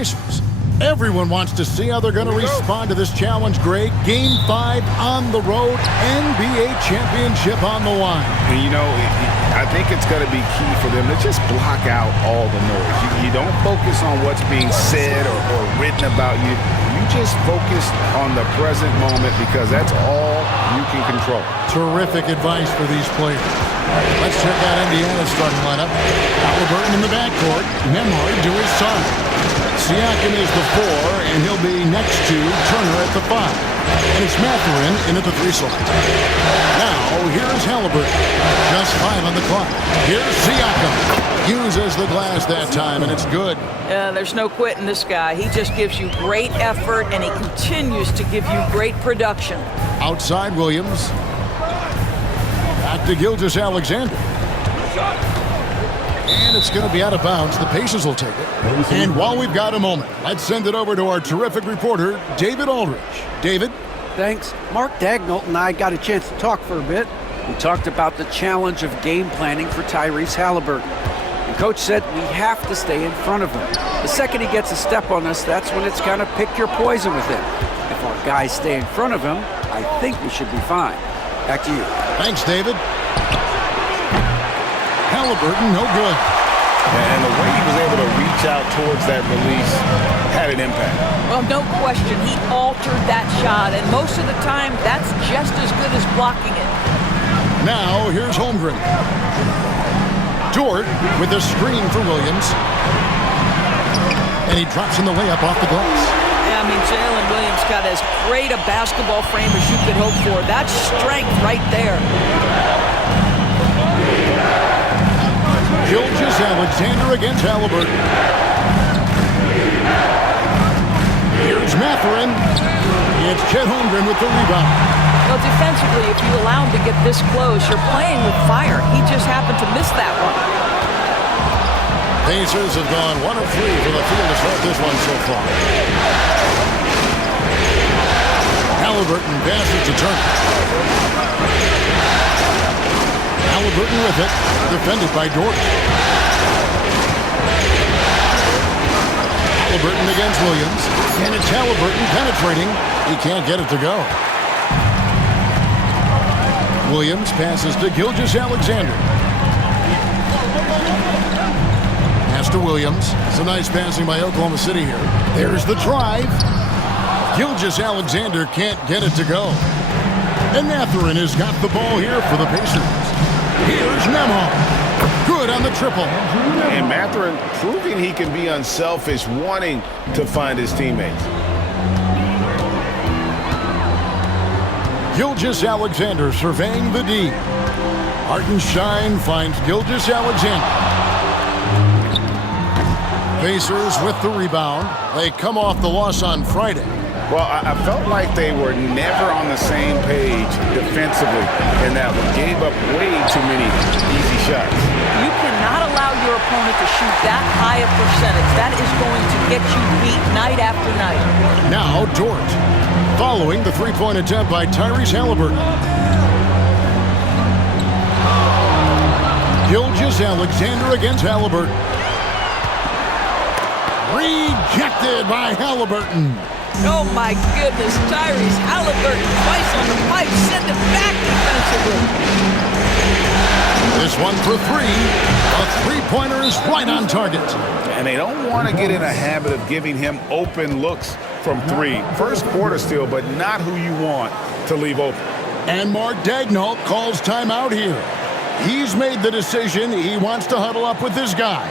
Pacers. Everyone wants to see how they're going to respond to this challenge, Greg. Game 5 on the road, NBA championship on the line. And you know, I think it's going to be key for them to just block out all the noise. You don't focus on what's being said or written about you. You just focus on the present moment because that's all you can control. Terrific advice for these players. Let's check out Indiana's starting lineup. Halliburton in the backcourt. Nembhard to his side. Siakam is the 4, and he'll be next to Turner at the 5. And it's Mathurin in at the 3 slot. Now, here's Halliburton. Just 5 on the clock. Here's Siakam. Uses the glass that time, and it's good. There's no quitting this guy. He just gives you great effort, and he continues to give you great production. Outside Williams. Back to Gilgeous-Alexander. And it's going to be out of bounds. The Pacers will take it. And while we've got a moment, let's send it over to our terrific reporter, David Aldridge. David? Thanks. Mark Daigneault and I got a chance to talk for a bit. We talked about the challenge of game planning for Tyrese Halliburton. And Coach said we have to stay in front of him. The second he gets a step on us, that's when it's kind of pick your poison with him. If our guys stay in front of him, I think we should be fine. Back to you. Thanks, David. Halliburton, no good. And the way he was able to reach out towards that release had an impact. Well, no question. He altered that shot, and most of the time, that's just as good as blocking it. Now, here's Holmgren. Dort with a screen for Williams. And he drops in the layup off the glass. Yeah, I mean, Jalen Williams got as great a basketball frame as you could hope for. That's strength right there. Gilgeous-Alexander against Halliburton. Here's Mathurin. It's Chet Holmgren with the rebound. Well, defensively, if you allow him to get this close, you're playing with fire. He just happened to miss that one. Pacers have gone 1 of 3 for the field to start this one so far. Halliburton passes to Turner. Halliburton with it, defended by Dort. Halliburton against Williams, and it's Halliburton penetrating. He can't get it to go. Williams passes to Gilgeous-Alexander. Pass to Williams. Some nice passing by Oklahoma City here. There's the drive. Gilgeous-Alexander can't get it to go. And Mathurin has got the ball here for the Pacers. Here's Nembhard. Good on the triple. And Mathurin proving he can be unselfish, wanting to find his teammates. Gilgeous-Alexander surveying the D. Hartenstein finds Gilgeous-Alexander. Pacers with the rebound. They come off the loss on Friday. Well, I felt like they were never on the same page defensively in that one. Gave up way too many easy shots. You cannot allow your opponent to shoot that high a percentage. That is going to get you beat night after night. Now Dort, following the three-point attempt by Tyrese Halliburton. Gilgeous-Alexander against Halliburton. Rejected by Halliburton. Oh, my goodness. Tyrese Halliburton twice on the pipe. Send it back defensively. This one for 3. A three-pointer is right on target. And they don't want to get in a habit of giving him open looks from 3. First quarter still, but not who you want to leave open. And Mark Daigneault calls timeout here. He's made the decision. He wants to huddle up with his guys.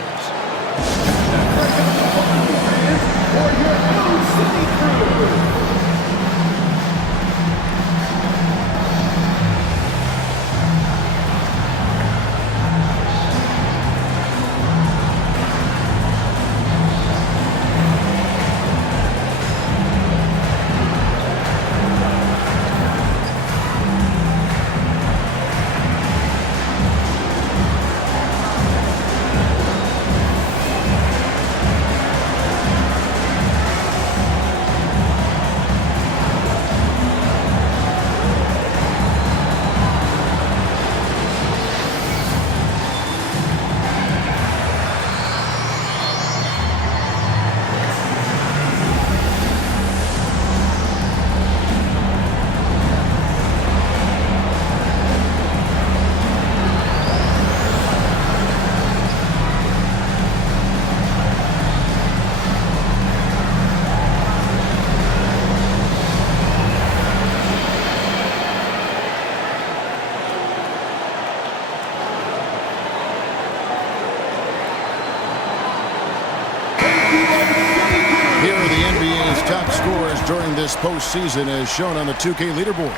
top scorers during this postseason as shown on the 2K leaderboard.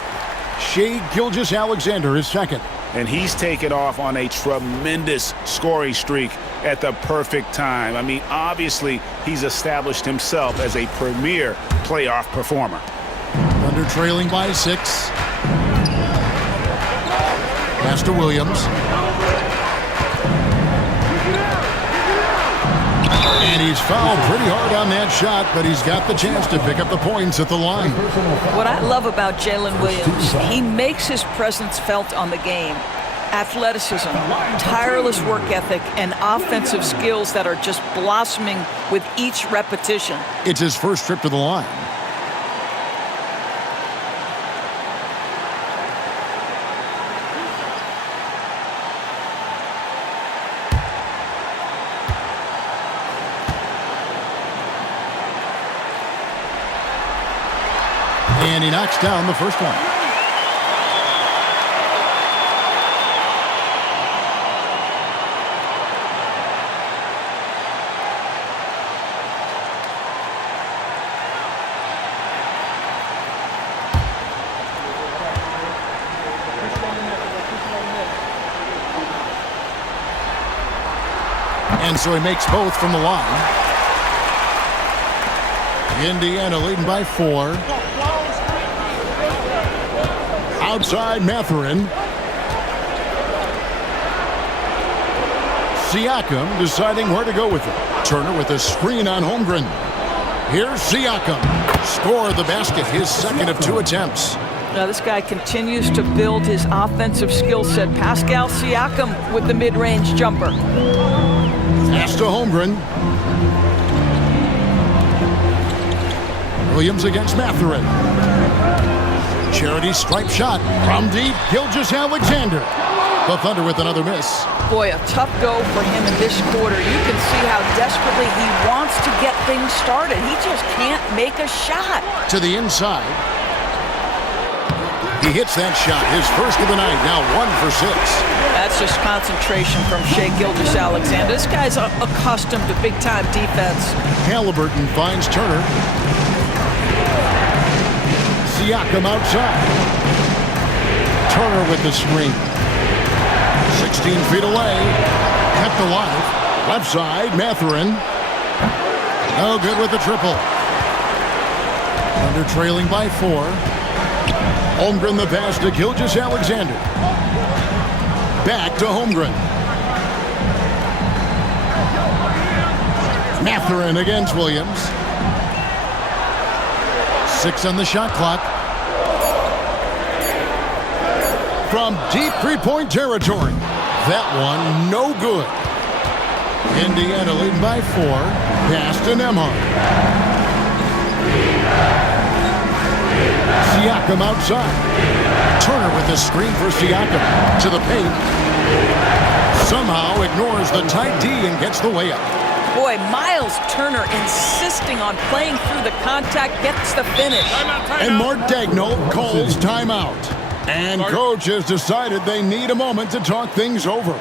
Shai Gilgeous-Alexander is second. And he's taken off on a tremendous scoring streak at the perfect time. I mean, obviously, he's established himself as a premier playoff performer. Thunder trailing by 6. Pass to Williams. And he's fouled pretty hard on that shot, but he's got the chance to pick up the points at the line. What I love about Jalen Williams, he makes his presence felt on the game. Athleticism, tireless work ethic, and offensive skills that are just blossoming with each repetition. It's his first trip to the line. And he knocks down the first one. And so he makes both from the line. Indiana leading by 4. Outside Mathurin. Siakam deciding where to go with it. Turner with a screen on Holmgren. Here's Siakam. Score the basket, his second of 2 attempts. Now this guy continues to build his offensive skill set. Pascal Siakam with the mid-range jumper. Pass to Holmgren. Williams against Mathurin. Charity stripe shot from deep. Gilgeous-Alexander. The Thunder with another miss. Boy, a tough go for him in this quarter. You can see how desperately he wants to get things started. He just can't make a shot. To the inside. He hits that shot, his first of the night, now 1 for 6. That's just concentration from Shai Gilgeous-Alexander. This guy's accustomed to big-time defense. Halliburton finds Turner. Siakam outside. Turner with the screen. 16 feet away. Kept alive. Left side, Mathurin. No good with the triple. Thunder trailing by 4. Holmgren the pass to Gilgeous-Alexander. Back to Holmgren. Mathurin against Williams. 6 on the shot clock. From deep three-point territory. That one no good. Indiana leading by 4. Pass to Nembhard. Siakam outside. Turner with the screen for Siakam. To the paint. Somehow ignores the tight D and gets the layup. Boy, Miles Turner insisting on playing through the contact, gets the finish. And Mark Daigneault calls timeout. And coach has decided they need a moment to talk things over.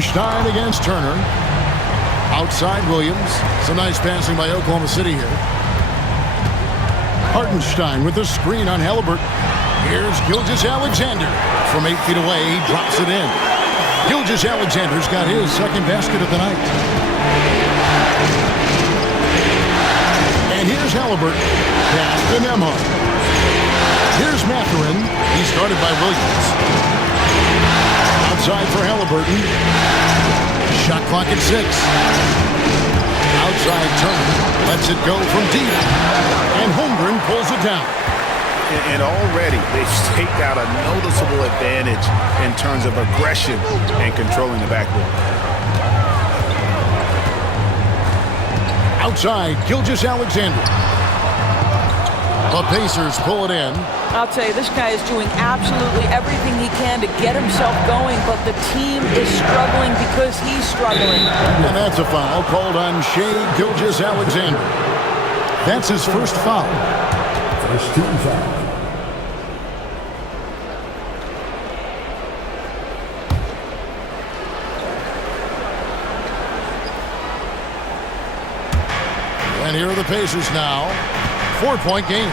Hartenstein against Turner. Outside Williams. Some nice passing by Oklahoma City here. Hartenstein with the screen on Halliburton. Here's Gilgeous-Alexander. From 8 feet away, he drops it in. Gilgeous-Alexander's got his second basket of the night. And here's Halliburton. Pass to Nembhard. Here's Mathurin. He's started by Williams. Outside for Halliburton. Shot clock at 6. Outside Turner. Lets it go from deep. And Holmgren pulls it down. And already they've staked out a noticeable advantage in terms of aggression and controlling the backcourt. Outside, Gilgeous-Alexander. The Pacers pull it in. I'll tell you, this guy is doing absolutely everything he can to get himself going, but the team is struggling because he's struggling. And that's a foul called on Shai Gilgeous-Alexander. That's his first foul. First team foul. And here are the Pacers now. 4-point game.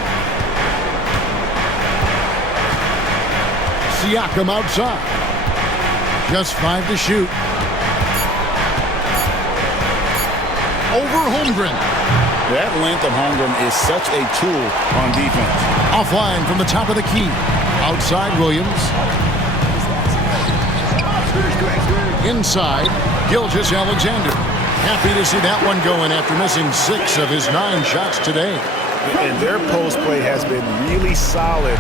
Siakam outside. Just 5 to shoot. Over Holmgren. That length of Holmgren is such a tool on defense. Offline from the top of the key. Outside Williams. Inside, Gilgeous-Alexander. Happy to see that one going after missing 6 of his 9 shots today. And their post play has been really solid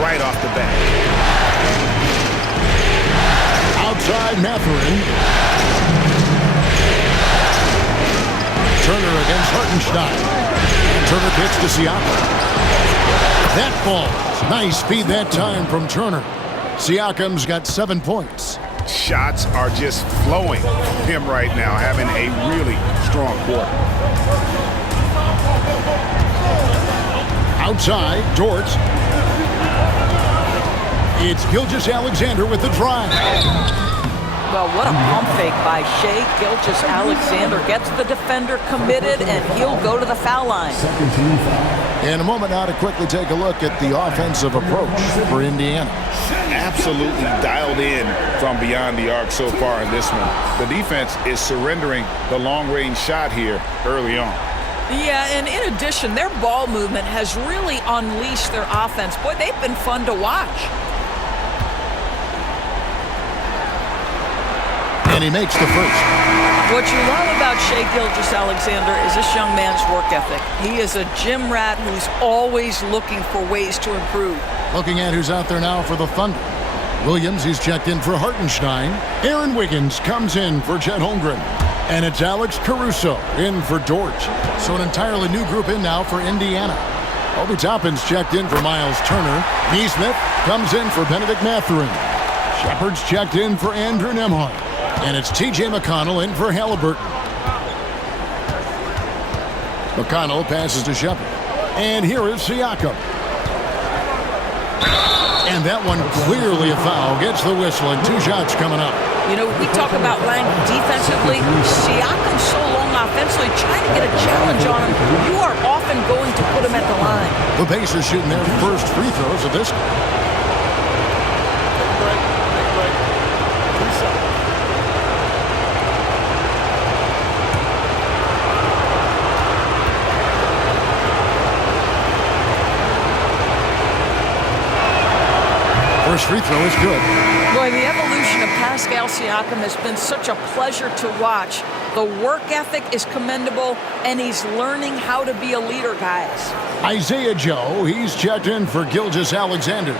right off the bat. Outside Mathurin. Turner against Hartenstein. Turner kicks to Siakam. That ball. Nice speed that time from Turner. Siakam's got 7 points. Shots are just flowing from him right now, having a really strong quarter. Outside, Dort. It's Gilgeous-Alexander with the drive. Well, what a pump fake by Shai Gilgeous-Alexander. Gets the defender committed, and he'll go to the foul line. Second team foul. In a moment now to quickly take a look at the offensive approach for Indiana. Absolutely dialed in from beyond the arc so far in this one. The defense is surrendering the long-range shot here early on. Yeah, and in addition, their ball movement has really unleashed their offense. Boy, they've been fun to watch. And he makes the first. What you love about Shai Gilgeous-Alexander is this young man's work ethic. He is a gym rat who's always looking for ways to improve. Looking at who's out there now for the Thunder. Williams, he's checked in for Hartenstein. Aaron Wiggins comes in for Chet Holmgren. And it's Alex Caruso in for Dort. So an entirely new group in now for Indiana. Obi Toppin's checked in for Miles Turner. Neesmith comes in for Benedict Mathurin. Shepard's checked in for Andrew Nembhard. And it's T.J. McConnell in for Halliburton. McConnell passes to Shepard. And here is Siakam. And that one clearly a foul. Gets the whistle and 2 shots coming up. You know, we talk about length defensively. Siakam's so long offensively, trying to get a challenge on him. You are often going to put him at the line. The Pacers shooting their first free throws of this. First free throw is good. Boy, the evolution of Pascal Siakam has been such a pleasure to watch. The work ethic is commendable, and he's learning how to be a leader, guys. Isaiah Joe, he's checked in for Gilgeous-Alexander.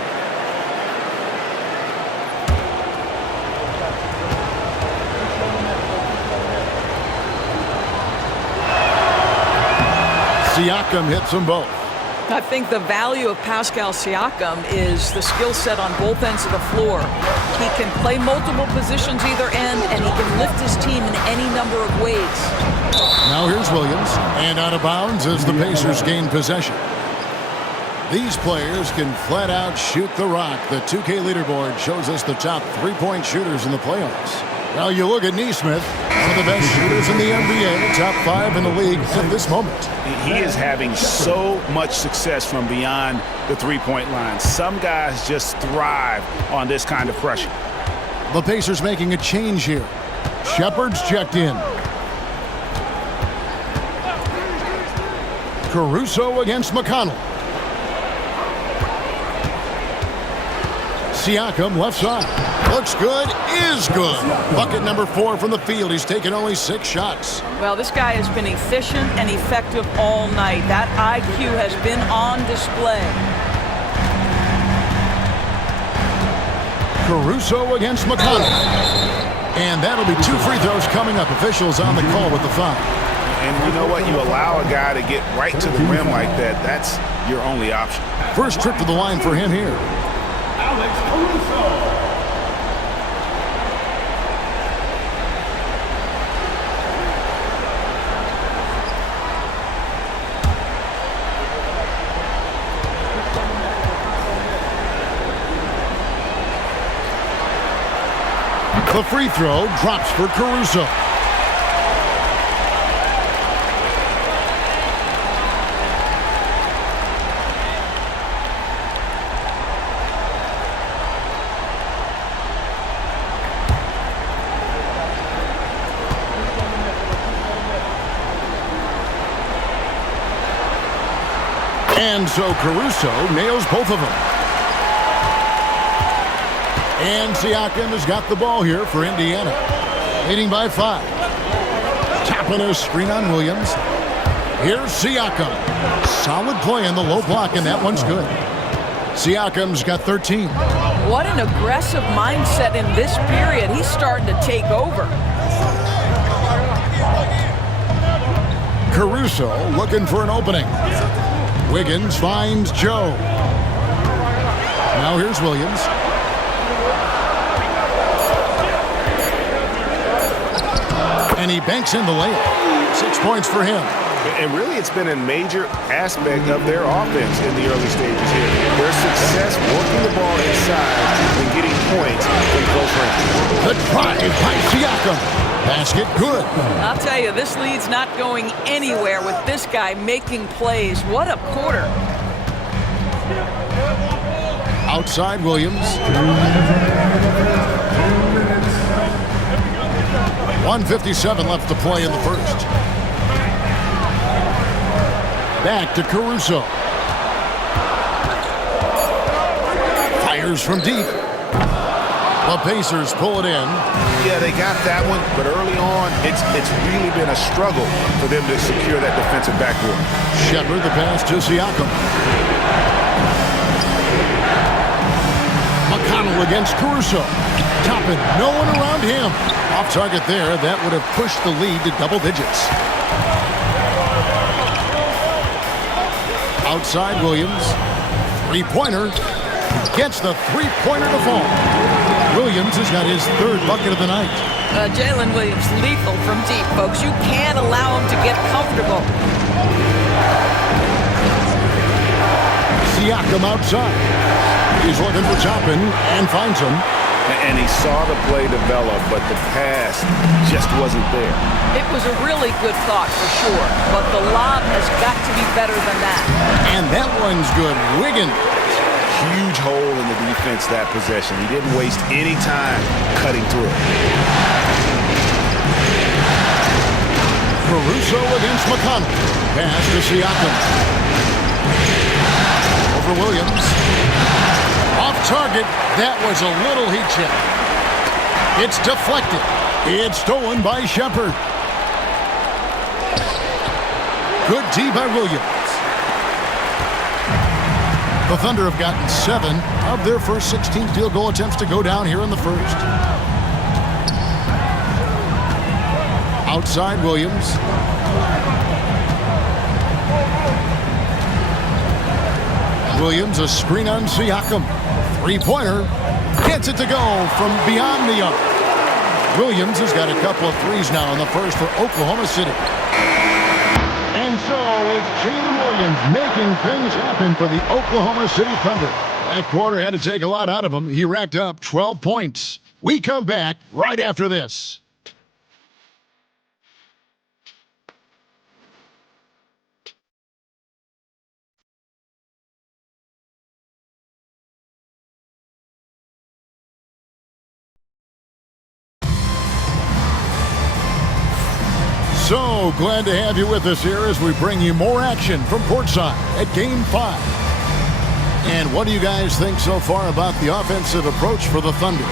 Siakam hits them both. I think the value of Pascal Siakam is the skill set on both ends of the floor. He can play multiple positions either end, and he can lift his team in any number of ways. Now here's Williams, and out of bounds as the Pacers gain possession. These players can flat out shoot the rock. The 2K leaderboard shows us the top 3-point shooters in the playoffs. Well, you look at Neesmith, one of the best shooters in the NBA, top 5 in the league at this moment. He is having so much success from beyond the three-point line. Some guys just thrive on this kind of pressure. The Pacers making a change here. Shepard's checked in. Caruso against McConnell. Siakam left side. Looks good, is good. Bucket number 4 from the field. He's taken only 6 shots. Well, this guy has been efficient and effective all night. That IQ has been on display. Caruso against McConnell. And that'll be 2 free throws coming up. Officials on the call with the foul. And you know what? You allow a guy to get right to the rim like that. That's your only option. First trip to the line for him here. The free throw drops for Caruso. And so Caruso nails both of them. And Siakam has got the ball here for Indiana. Leading by 5. Tapping a screen on Williams. Here's Siakam. Solid play in the low block, and that one's good. Siakam's got 13. What an aggressive mindset in this period. He's starting to take over. Caruso looking for an opening. Wiggins finds Joe. Now here's Williams. And he banks in the layup. 6 points for him. And really, it's been a major aspect of their offense in the early stages here. Their success working the ball inside and getting points from close range. The drive by Siakam. Basket good. I'll tell you, this lead's not going anywhere with this guy making plays. What a quarter. Outside Williams. 1:57 left to play in the first. Back to Caruso. Fires from deep. The Pacers pull it in. Yeah, they got that one, but early on, it's really been a struggle for them to secure that defensive backboard. Shepard the pass to Siakam. McConnell against Caruso. Toppin, no one around him. Off target there, that would have pushed the lead to double digits. Outside Williams. Three-pointer. Gets the three-pointer to fall. Williams has got his 3rd bucket of the night. Jalen Williams, lethal from deep, folks. You can't allow him to get comfortable. Siakam outside. He's looking for Toppin and finds him. And he saw the play develop, but the pass just wasn't there. It was a really good thought for sure, but the lob has got to be better than that. And that one's good. Wiggins. Huge hole in the defense that possession. He didn't waste any time cutting through it. Caruso against McConnell. Pass to Siakam. Over Williams. Off target. That was a little heat check. It's deflected. It's stolen by Shepard. Good D by Williams. The Thunder have gotten 7 of their first 16 field goal attempts to go down here in the first. Outside Williams. Williams, a screen on Siakam. Three-pointer. Gets it to go from beyond the arc. Williams has got a couple of threes now in the first for Oklahoma City. And so it's Jalen Williams making things happen for the Oklahoma City Thunder. That quarter had to take a lot out of him. He racked up 12 points. We come back right after this. So glad to have you with us here as we bring you more action from courtside at Game 5. And what do you guys think so far about the offensive approach for the Thunder?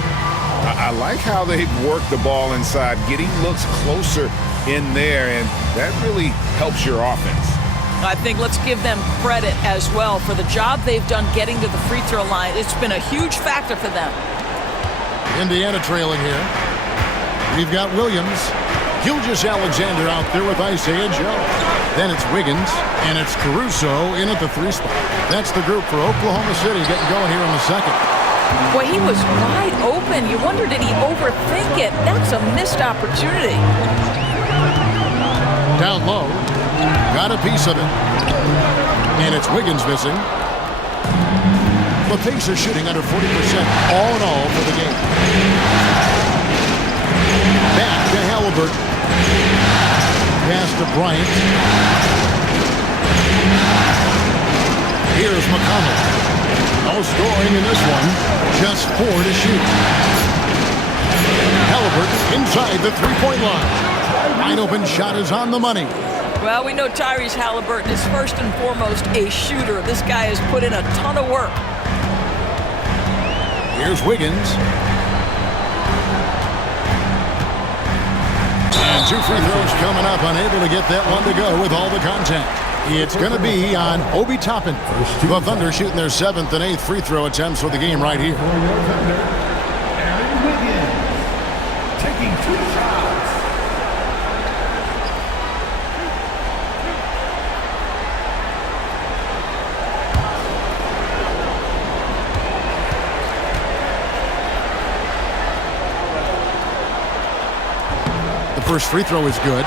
I like how they've worked the ball inside, getting looks closer in there, and that really helps your offense. I think let's give them credit as well for the job they've done getting to the free throw line. It's been a huge factor for them. Indiana trailing here. We've got Williams. Gilgeous-Alexander out there with Isaiah Joe. Then it's Wiggins, and it's Caruso in at the 3 spot. That's the group for Oklahoma City getting going here in the second. Boy, he was wide open. You wonder, did he overthink it? That's a missed opportunity. Down low. Got a piece of it. And it's Wiggins missing. The Pacers shooting under 40% all in all for the game. Back to Halliburton. Pass to Bryant. Here's McConnell. No scoring in this one. Just 4 to shoot. Halliburton inside the three-point line. Wide open shot is on the money. Well, we know Tyrese Halliburton is first and foremost a shooter. This guy has put in a ton of work. Here's Wiggins. And 2 free throws coming up. Unable to get that one to go with all the contact. It's going to be on Obi Toppin. The Thunder shooting their 7th and 8th free throw attempts for the game right here. Taking 2 shots. The first free throw is good.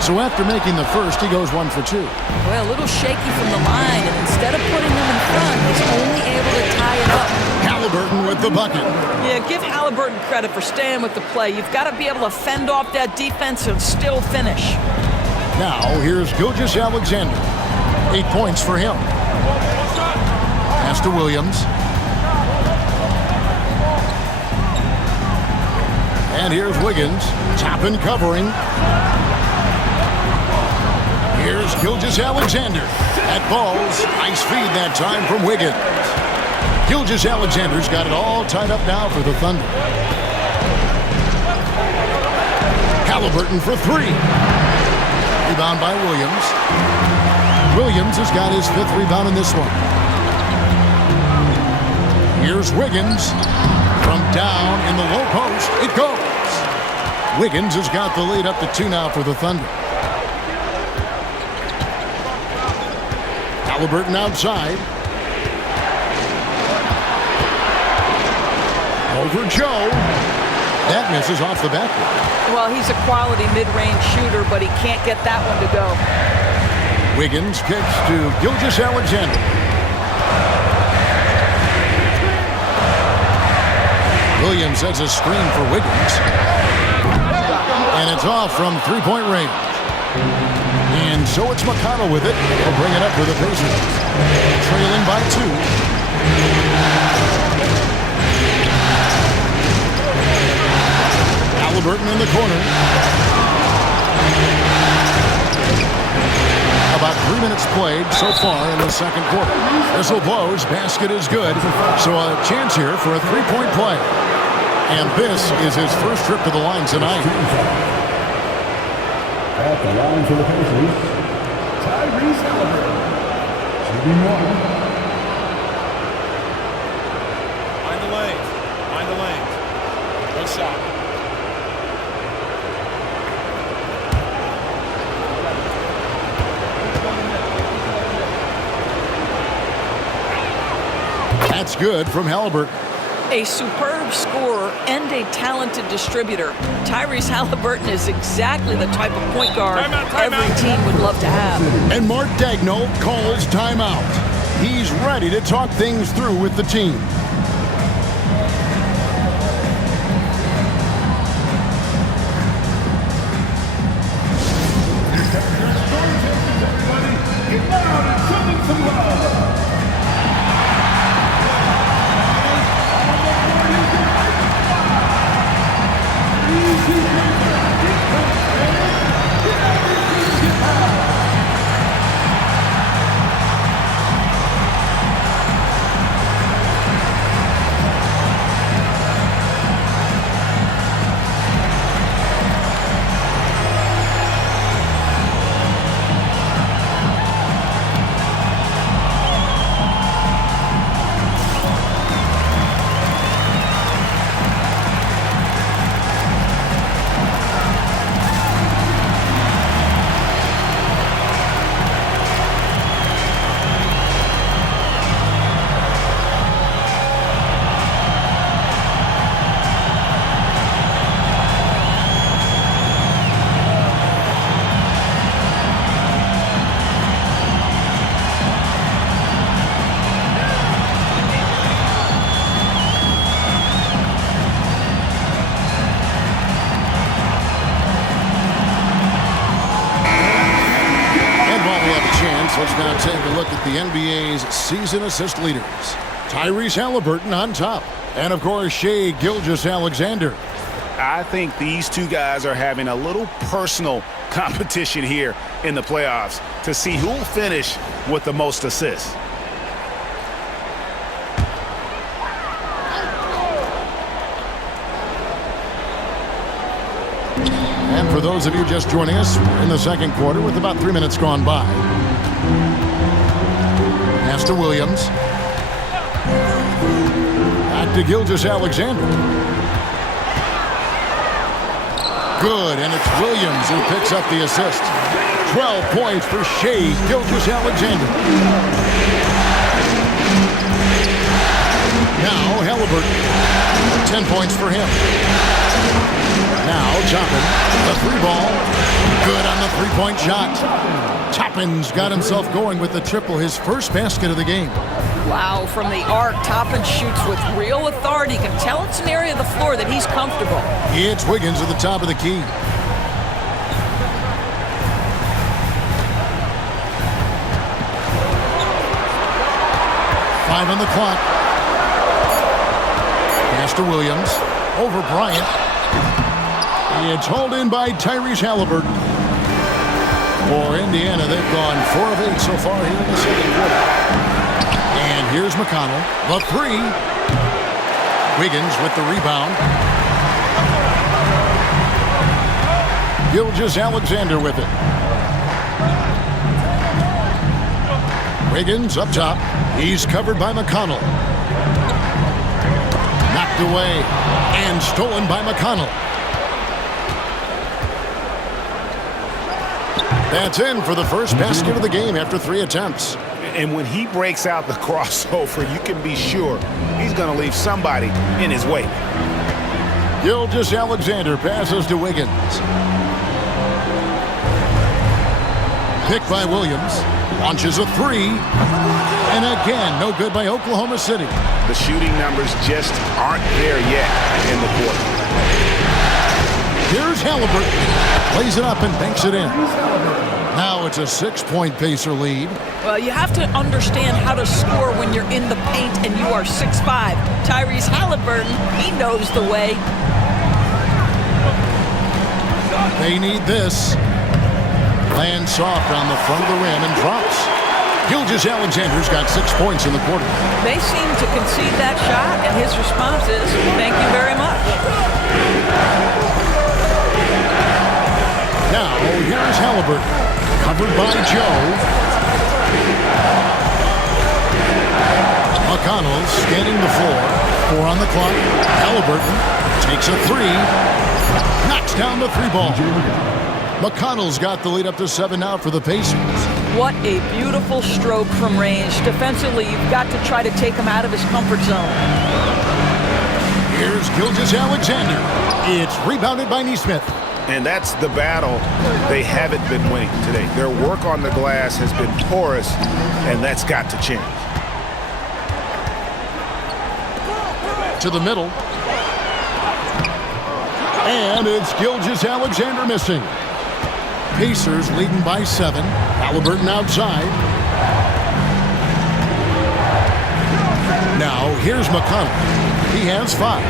So after making the first, he goes 1 for 2. Well, a little shaky from the line, and instead of putting them in front, he's only able to tie it up. Halliburton with the bucket. Yeah, give Halliburton credit for staying with the play. You've got to be able to fend off that defense and still finish. Now, here's Gilgeous-Alexander. 8 points for him. Pass to Williams. And here's Wiggins. Toppin covering. Here's Gilgeous-Alexander. That ball's nice feed that time from Wiggins. Gilgeous-Alexander's got it all tied up now for the Thunder. Halliburton for 3. Rebound by Williams. Williams has got his 5th rebound in this one. Here's Wiggins. From down in the low post, it goes. Wiggins has got the lead up to 2 now for the Thunder. Halliburton outside. Over Joe. That misses off the backboard. Well, he's a quality mid-range shooter, but he can't get that one to go. Wiggins kicks to Gilgeous-Alexander. Williams sets a screen for Wiggins. And it's off from 3-point range. And so it's McConnell with it. He'll bring it up for the Pacers. Trailing by 2. Halliburton in the corner. About 3 minutes played so far in the second quarter. Whistle blows. Basket is good. So a chance here for a 3-point play. And this is his first trip to the line tonight. At the line for the Pacers, Tyrese Halliburton. Shooting 1. Find the lanes. Find the lanes. Good shot. good from Halliburton. A superb scorer and a talented distributor, Tyrese Halliburton is exactly the type of point guard every team would love to have. And Mark Daigneault calls timeout. He's ready to talk things through with the team. Let's now take a look at the NBA's season assist leaders. Tyrese Halliburton on top. And, of course, Shai Gilgeous-Alexander. I think these two guys are having a little personal competition here in the playoffs to see who will finish with the most assists. And for those of you just joining us, we're in the second quarter with about 3 minutes gone by. Pass to Williams. Back to Gilgeous-Alexander. Good, and it's Williams who picks up the assist. 12 points for Shai Gilgeous-Alexander. Now Halliburton. 10 points for him. Now Toppin, the three ball. Good on the three-point shot. Toppin's got himself going with the triple, his first basket of the game. Wow, from the arc, Toppin shoots with real authority. You can tell it's an area of the floor that he's comfortable. It's Wiggins at the top of the key. Five on the clock. Pass to Williams. Over Bryant. It's hauled in by Tyrese Halliburton. For Indiana, they've gone 4 of 8 so far here in the second quarter. And here's McConnell, the three. Wiggins with the rebound. Gilgeous-Alexander with it. Wiggins up top. He's covered by McConnell. Knocked away and stolen by McConnell. That's in for the first basket of the game after 3 attempts. And when he breaks out the crossover, you can be sure he's going to leave somebody in his wake. Gilgeous-Alexander passes to Wiggins. Picked by Williams. Launches a three. And again, no good by Oklahoma City. The shooting numbers just aren't there yet in the quarter. Here's Halliburton. Plays it up and banks it in. Now it's a 6-point Pacer lead. Well, you have to understand how to score when you're in the paint and you are 6'5". Tyrese Halliburton, he knows the way. They need this. Lands soft on the front of the rim and drops. Gilgeous-Alexander's got 6 points in the quarter. They seem to concede that shot, and his response is, thank you very much. Now, here's Halliburton. Covered by Joe. McConnell scanning the floor. 4 on the clock. Halliburton takes a three. Knocks down the three ball. McConnell's got the lead up to 7 now for the Pacers. What a beautiful stroke from range. Defensively, you've got to try to take him out of his comfort zone. Here's Gilgeous-Alexander. It's rebounded by Nesmith. And that's the battle they haven't been winning today. Their work on the glass has been porous, and that's got to change. To the middle. And it's Gilgeous-Alexander missing. Pacers leading by 7. Halliburton outside. Now here's McConnell. He has 5.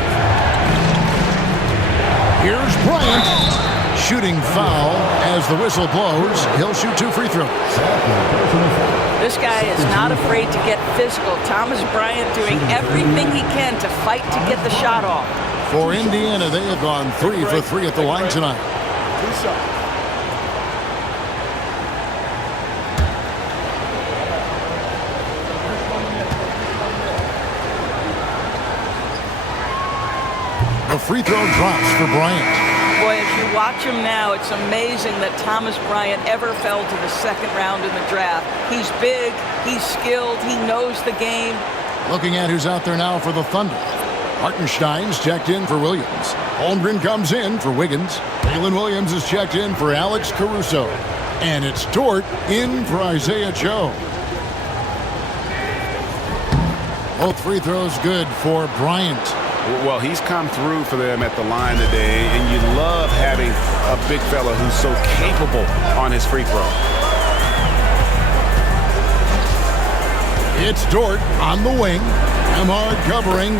Here's Bryant. Shooting foul as the whistle blows. He'll shoot 2 free throws. This guy is not afraid to get physical. Thomas Bryant doing everything he can to fight to get the shot off. For Indiana, they have gone 3 for 3 at the line tonight. The free throw drops for Bryant. Boy, as you watch him now, it's amazing that Thomas Bryant ever fell to the second round in the draft. He's big, he's skilled, he knows the game. Looking at who's out there now for the Thunder. Hartenstein's checked in for Williams. Holmgren comes in for Wiggins. Jalen Williams is checked in for Alex Caruso. And it's Dort in for Isaiah Joe. Both free throws good for Bryant. Well, he's come through for them at the line today, and you love having a big fella who's so capable on his free throw. It's Dort on the wing. Ahmad covering.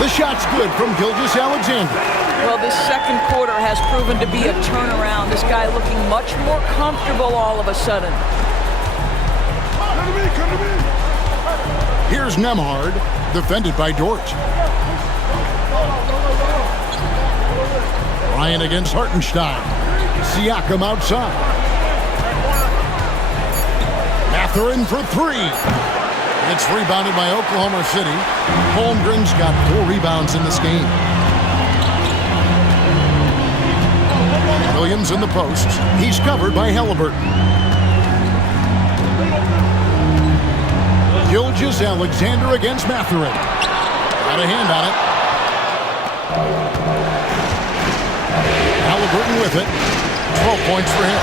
The shot's good from Gilgeous-Alexander. Well, this second quarter has proven to be a turnaround. This guy looking much more comfortable all of a sudden. Here's Nembhard, defended by Dort. Ryan against Hartenstein. Siakam outside. Mathurin for 3. It's rebounded by Oklahoma City. Holmgren's got 4 rebounds in this game. Williams in the post. He's covered by Halliburton. Gilgeous-Alexander against Mathurin. Got a hand on it. Halliburton with it. 12 points for him.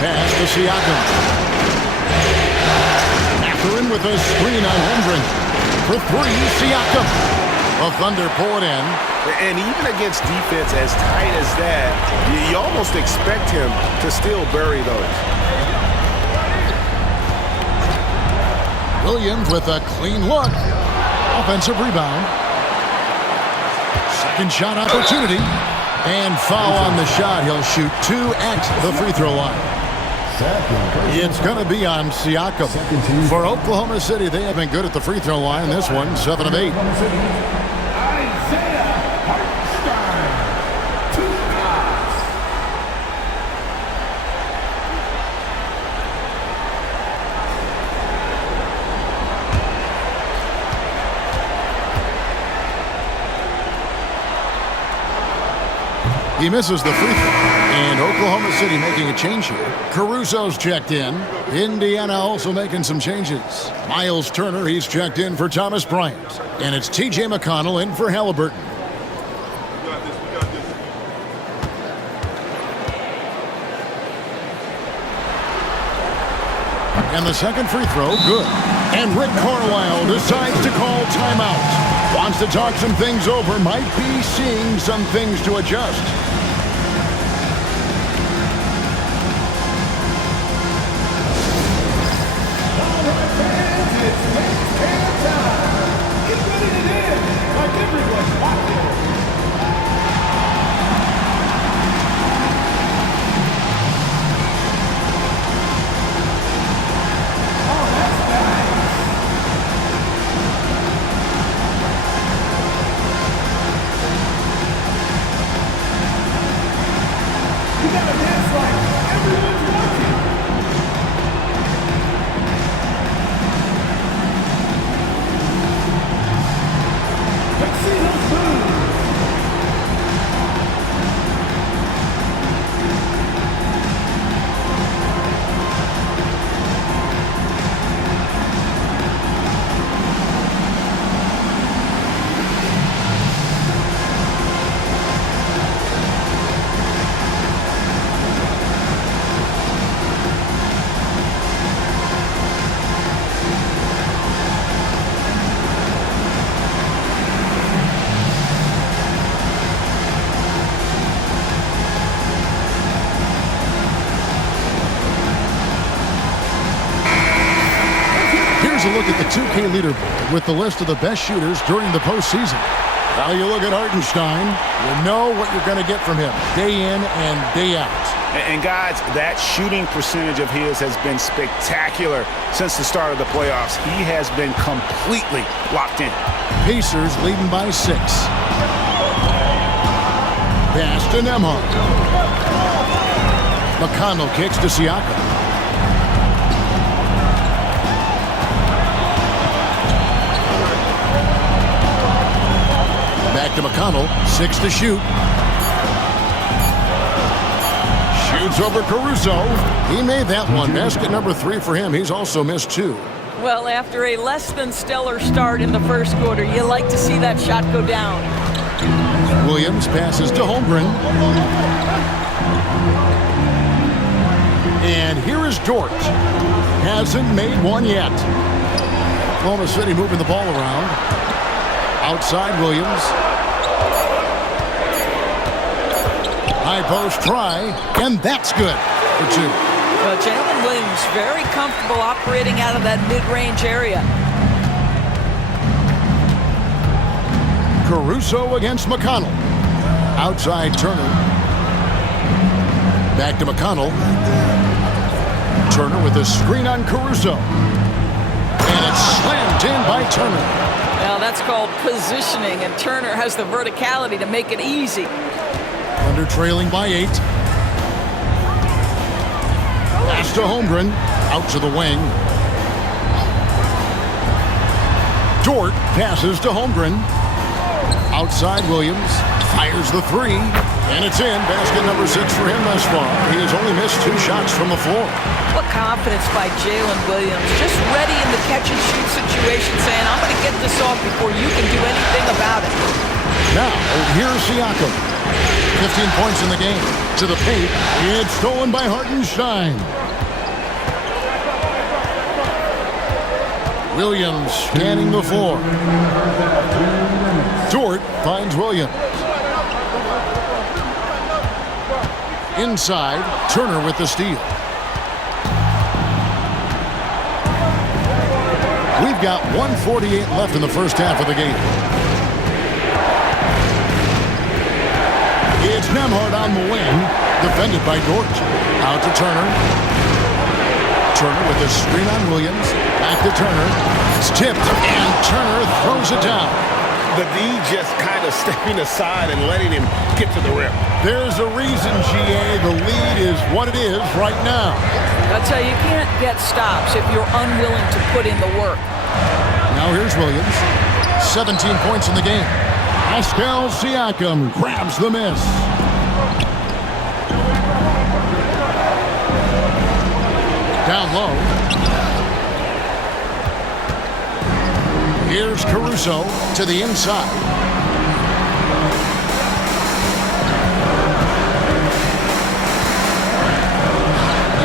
Pass to Siakam. Mathurin with a screen on Holmgren. For 3, Siakam. The Thunder pull it in. And even against defense as tight as that, you almost expect him to still bury those. Williams with a clean look. Offensive rebound. Second shot opportunity. And foul on the shot. He'll shoot 2 at the free throw line. It's going to be on Siakam. For Oklahoma City, they have been good at the free throw line. This one, 7 of 8. He misses the free throw. And Oklahoma City making a change here. Caruso's checked in. Indiana also making some changes. Miles Turner, he's checked in for Thomas Bryant. And it's T.J. McConnell in for Halliburton. And the second free throw, good. And Rick Carlisle decides to call timeout. Wants to talk some things over, might be seeing some things to adjust. look at the 2K leaderboard with the list of the best shooters during the postseason. Now you look at Hartenstein, you know what you're going to get from him day in and day out. And guys, that shooting percentage of his has been spectacular since the start of the playoffs. He has been completely locked in. Pacers leading by 6. Pass to Nembhard. McConnell kicks to Siakam. Back to McConnell, 6 to shoot. Shoots over Caruso. He made that one. Basket number 3 for him. He's also missed 2. Well, after a less than stellar start in the first quarter, you like to see that shot go down. Williams passes to Holmgren. And here is Dort. Hasn't made one yet. Oklahoma City moving the ball around. Outside Williams. High post try, and that's good for 2. Well, Jalen Williams very comfortable operating out of that mid-range area. Caruso against McConnell. Outside Turner. Back to McConnell. Turner with a screen on Caruso. And it's slammed in by Turner. Now that's called positioning, and Turner has the verticality to make it easy. Under trailing by 8. Pass to Holmgren. Out to the wing. Dort passes to Holmgren. Outside Williams. Fires the 3. And it's in. Basket number 6 for him thus far. He has only missed 2 shots from the floor. What confidence by Jalen Williams. Just ready in the catch-and-shoot situation, saying, I'm going to get this off before you can do anything about it. Now, here's Siakam. 15 points in the game. To the paint. It's stolen by Hartenstein. Williams scanning the floor. Dort finds Williams. Inside, Turner with the steal. We've got 1:48 left in the first half of the game. It's Nembhard on the wing, defended by Dort. Out to Turner. Turner with a screen on Williams. Back to Turner. It's tipped, and Turner throws it down. The D just kind of stepping aside and letting him get to the rim. There's a reason, GA. The lead is what it is right now. That's how you can't get stops if you're unwilling to put in the work. Now here's Williams. 17 points in the game. Pascal Siakam grabs the miss. Down low. Here's Caruso to the inside.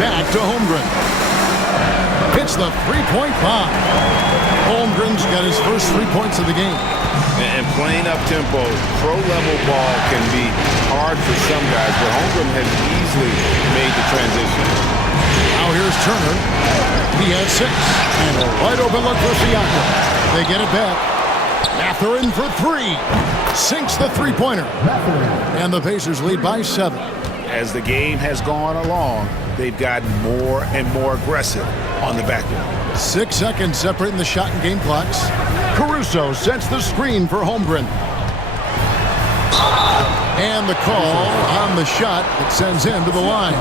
Back to Holmgren. Hits the three-point bomb. Holmgren's got his first 3 points of the game. And playing up-tempo, pro-level ball can be hard for some guys, but Holmgren has easily made the transition. Now here's Turner. He has 6. And a wide open look for Siakam. They get it back. Mathurin for 3. Sinks the three-pointer. And the Pacers lead by 7. As the game has gone along, they've gotten more and more aggressive on the back end. 6 seconds separating the shot and game clocks. Caruso sets the screen for Holmgren. And the call on the shot that sends him to the line.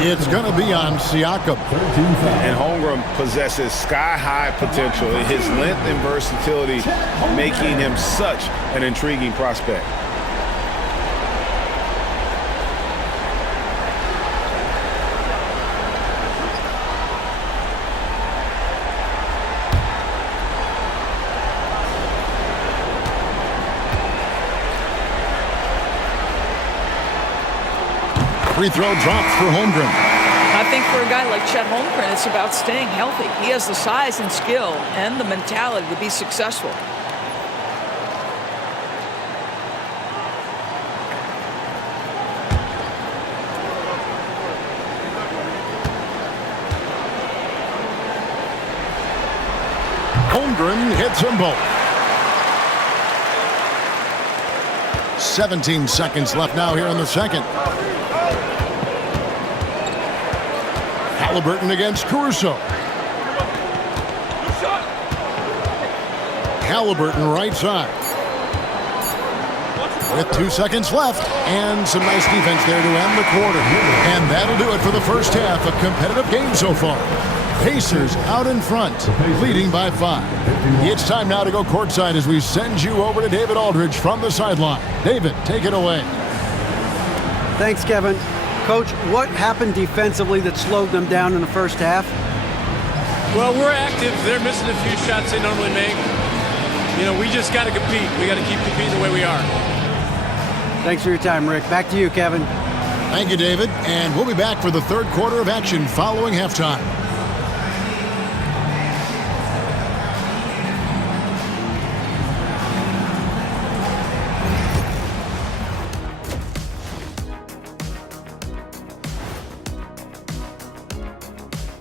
It's going to be on Siakam. And Holmgren possesses sky-high potential. His length and versatility making him such an intriguing prospect. Free throw drops for Holmgren. I think for a guy like Chet Holmgren, it's about staying healthy. He has the size and skill and the mentality to be successful. Holmgren hits them both. 17 seconds left now here in the second. Halliburton against Caruso. Halliburton right side. With 2 seconds left and some nice defense there to end the quarter. And that'll do it for the first half. A competitive game so far. Pacers out in front, leading by 5. It's time now to go courtside as we send you over to David Aldridge from the sideline. David, take it away. Thanks, Kevin. Coach, what happened defensively that slowed them down in the first half? Well, we're active. They're missing a few shots they normally make. You know, we just got to compete. We got to keep competing the way we are. Thanks for your time, Rick. Back to you, Kevin. Thank you, David. And we'll be back for the third quarter of action following halftime.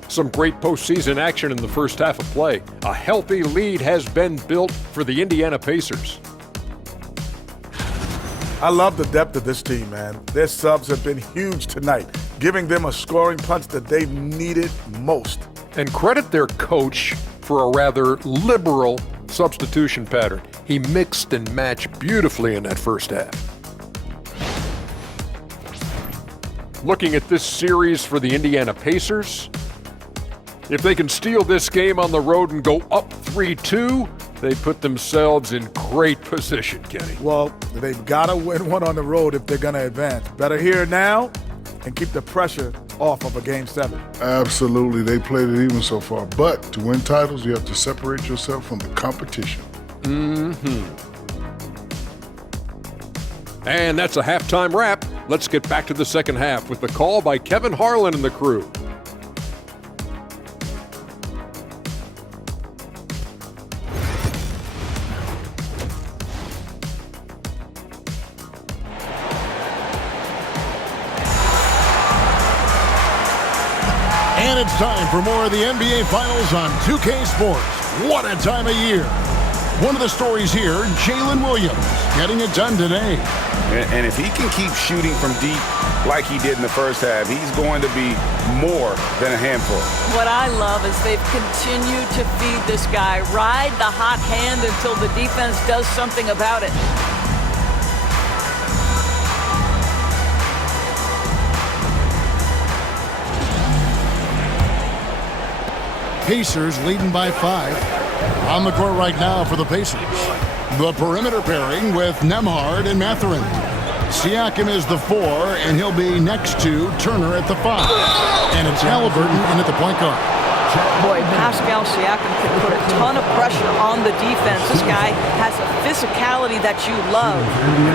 Some great postseason action in the first half of play. A healthy lead has been built for the Indiana Pacers. I love the depth of this team, man. Their subs have been huge tonight, giving them a scoring punch that they've needed most. And credit their coach for a rather liberal substitution pattern. He mixed and matched beautifully in that first half. Looking at this series for the Indiana Pacers, if they can steal this game on the road and go up 3-2, they put themselves in great position, Kenny. Well, they've got to win one on the road if they're going to advance. Better here now and keep the pressure off of a Game 7. Absolutely. They played it even so far. But to win titles, you have to separate yourself from the competition. And that's a halftime wrap. Let's get back to the second half with the call by Kevin Harlan and the crew. And it's time for more of the NBA Finals on 2K Sports. What a time of year. One of the stories here, Jalen Williams getting it done today. And if he can keep shooting from deep like he did in the first half, he's going to be more than a handful. What I love is they've continued to feed this guy. Ride the hot hand until the defense does something about it. Pacers leading by 5. On the court right now for the Pacers. The perimeter pairing with Nembhard and Mathurin. Siakam is the 4, and he'll be next to Turner at the 5. And it's Halliburton in at the point guard. Boy, Pascal Siakam can put a ton of pressure on the defense. This guy has a physicality that you love.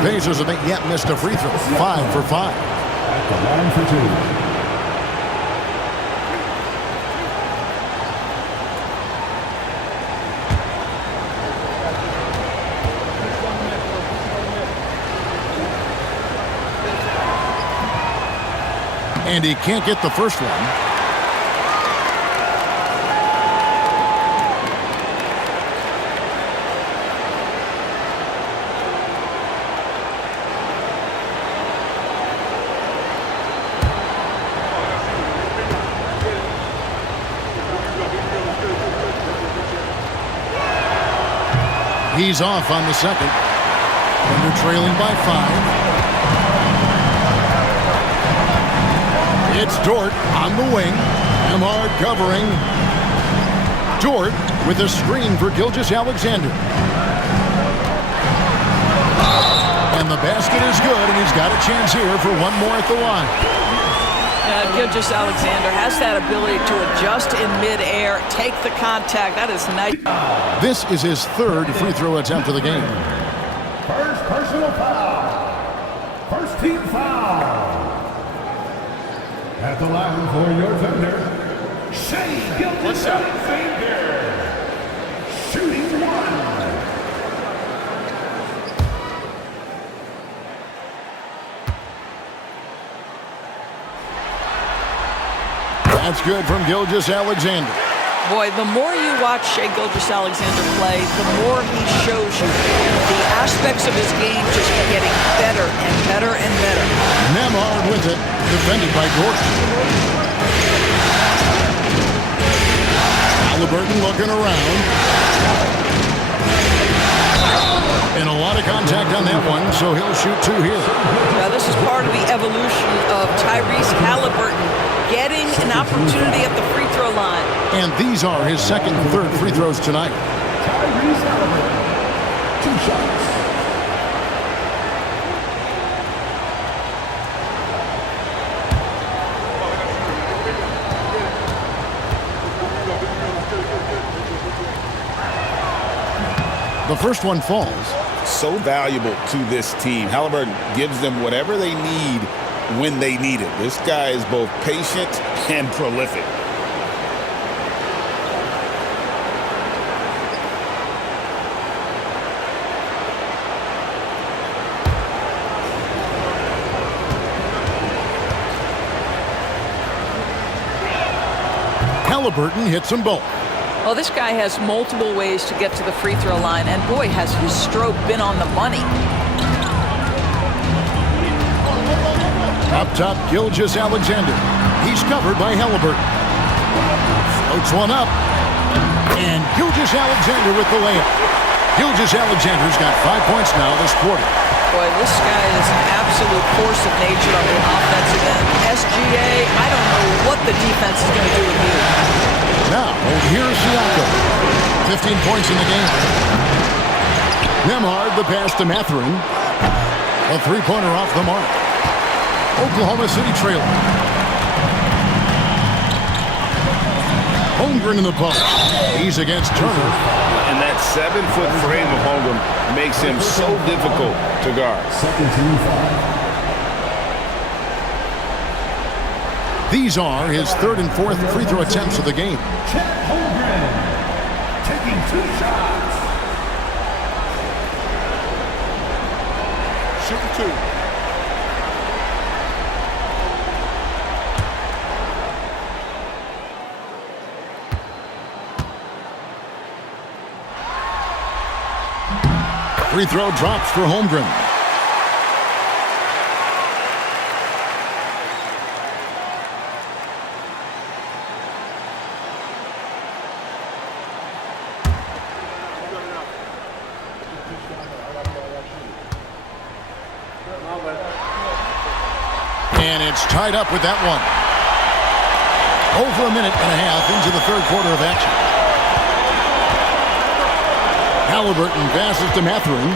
The Pacers haven't yet missed a free throw. 5 for 5. At the line for 2. And he can't get the first one. He's off on the second. And they're trailing by 5. It's Dort on the wing. Nembhard covering. Dort with a screen for Gilgeous-Alexander. And the basket is good, and he's got a chance here for one more at the line. Gilgeous-Alexander has that ability to adjust in midair, take the contact. That is nice. This is his third free throw attempt of the game. First personal foul. First team foul. At the line for your defender, Shai Gilgeous-Alexander. Shooting 1. That's good from Gilgeous-Alexander. Boy, the more you watch Shai Gilgeous-Alexander play, the more he shows you the aspects of his game just getting better and better and better. Nembhard with it, defended by Dort. Halliburton looking around. And a lot of contact on that one, so he'll shoot 2 here. Now, this is part of the evolution of Tyrese Halliburton getting an opportunity at the free throw line. And these are his second and third free throws tonight. Tyrese Halliburton, 2 shots. The first one falls. So valuable to this team. Halliburton gives them whatever they need when they need it. This guy is both patient and prolific. Halliburton hits them both. Well, this guy has multiple ways to get to the free throw line, and boy, has his stroke been on the money. Up top, Gilgeous-Alexander. He's covered by Halliburton. Floats one up. And Gilgeous-Alexander with the layup. Gilgeous-Alexander's got 5 points now this quarter. Boy, this guy is an absolute force of nature on the offensive end. SGA, I don't know what the defense is going to do with you. Now, here's Siakam. 15 points in the game. Nembhard, the pass to Mathurin. A three-pointer off the mark. Oklahoma City trailing. Holmgren in the post. He's against Turner. And that 7-foot frame of Holmgren makes him so difficult to guard. Second team foul. These are his third and fourth free throw attempts of the game. Chet Holmgren taking 2 shots. Shooting 2. Free throw drops for Holmgren. And it's tied up with that one. Over a minute and a half into the third quarter of action. Halliburton passes to Mathurin.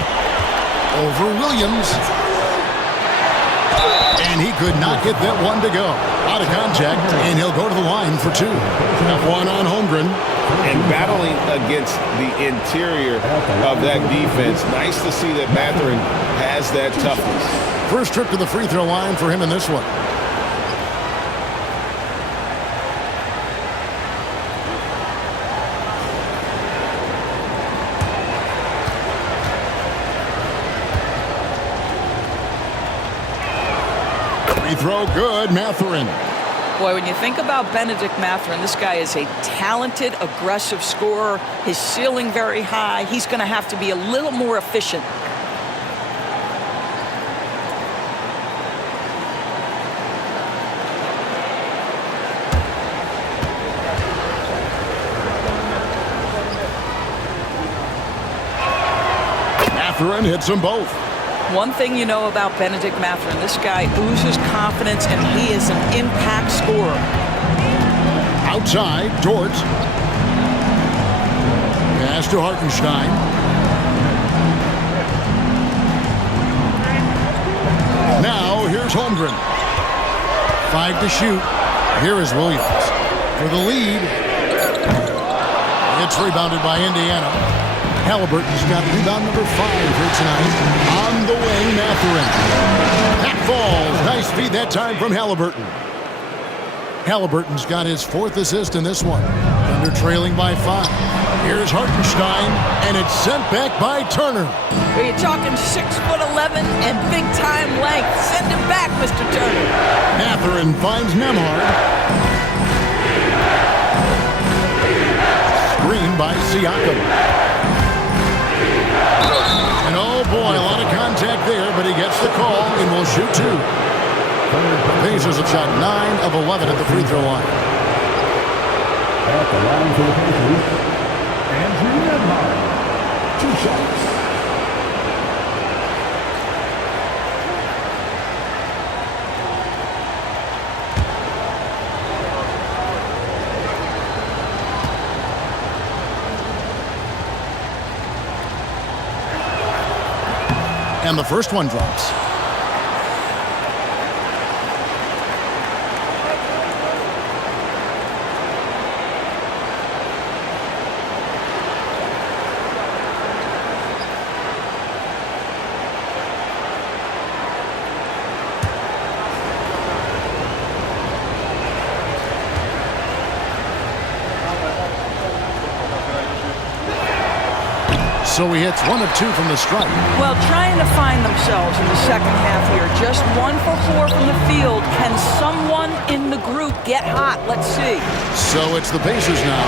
Over Williams. And he could not get that one to go. Out of contact, and he'll go to the line for 2. That one on Holmgren. And battling against the interior of that defense. Nice to see that Mathurin has that toughness. First trip to the free throw line for him in this one. Free throw good, Mathurin. Boy, when you think about Benedict Mathurin, this guy is a talented, aggressive scorer. His ceiling very high. He's going to have to be a little more efficient. Mathurin hits them both. One thing you know about Benedict Mathurin, this guy oozes confidence, and he is an impact scorer. Outside, Dort. Pass to Hartenstein. Now, here's Holmgren. 5 to shoot. Here is Williams. For the lead. It's rebounded by Indiana. Halliburton's got rebound number 5 here tonight. On the wing, Mathurin. That falls. Nice feed that time from Halliburton. Halliburton's got his 4th assist in this one. Thunder trailing by 5. Here's Hartenstein, and it's sent back by Turner. Are you talking 6'11" and big-time length? Send him back, Mr. Turner. Mathurin finds Nembhard. by Siakam. And oh boy, a lot of contact there, but he gets the call and will shoot 2. The Pacers have shot 9 of 11 at the free throw line. At the line for the Pacers, Andrew Nembhard. 2 shots. And the first one drops. So he hits 1 of 2 from the stripe. Well, trying to find themselves in the second half here. Just 1 for 4 from the field. Can someone in the group get hot? Let's see. So it's the Pacers now.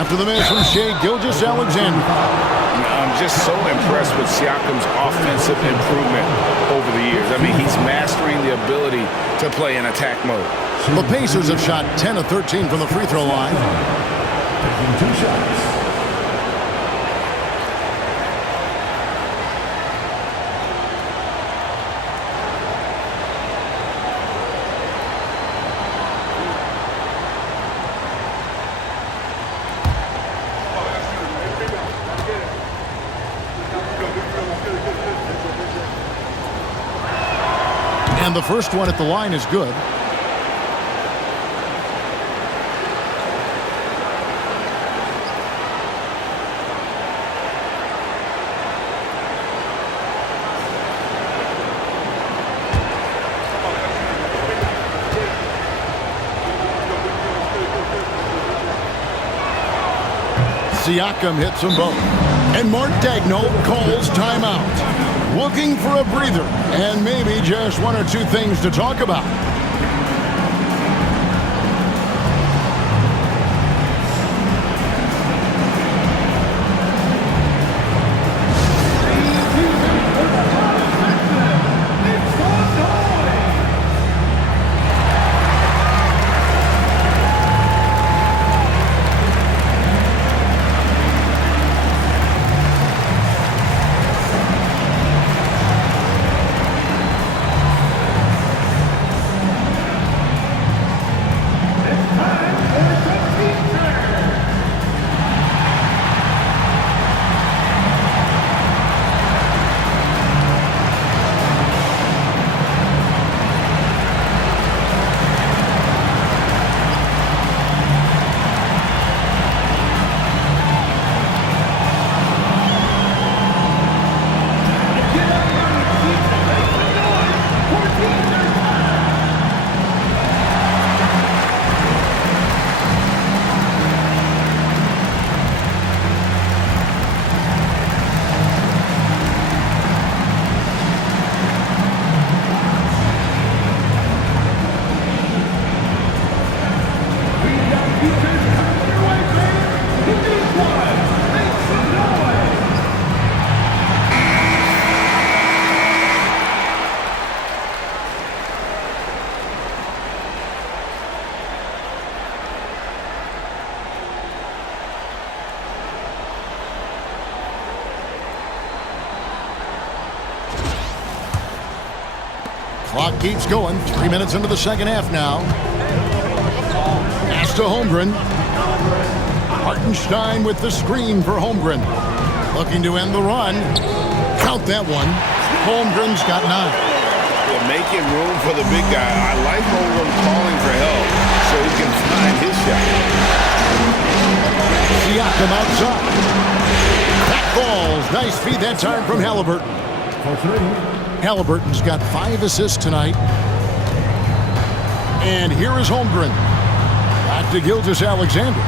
After the miss from Shai Gilgeous-Alexander. I'm just so impressed with Siakam's offensive improvement over the years. I mean, he's mastering the ability to play in attack mode. The Pacers have shot 10 of 13 from the free throw line. Taking 2 shots. And the first one at the line is good. Siakam hits them both. And Mark Daigneault calls timeout. Looking for a breather and maybe just 1 or 2 things to talk about. Clock keeps going. 3 minutes into the second half now. Pass to Holmgren. Hartenstein with the screen for Holmgren. Looking to end the run. Count that one. Holmgren's got 9. They're making room for the big guy. I like Holmgren calling for help so he can find his shot. Siakam outside. Back balls. Nice feed that time from Halliburton. Halliburton's got 5 assists tonight. And here is Holmgren. Back to Gilgeous-Alexander.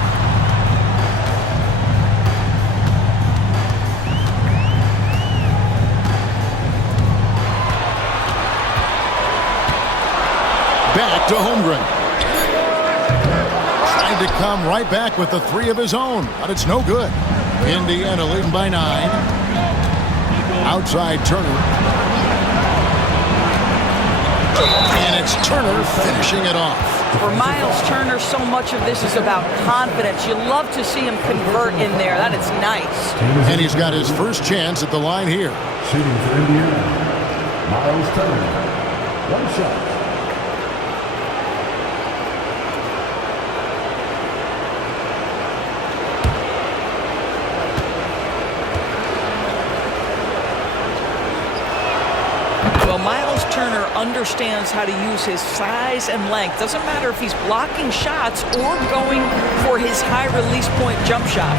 Back to Holmgren. Tried to come right back with the 3 of his own, but it's no good. Indiana leading by 9. Outside Turner. And it's Turner finishing it off. For Miles Turner, so much of this is about confidence. You love to see him convert in there. That is nice. And he's got his first chance at the line here. Shooting for Indiana, Miles Turner. 1 shot. Miles Turner understands how to use his size and length. Doesn't matter if he's blocking shots or going for his high release point jump shot.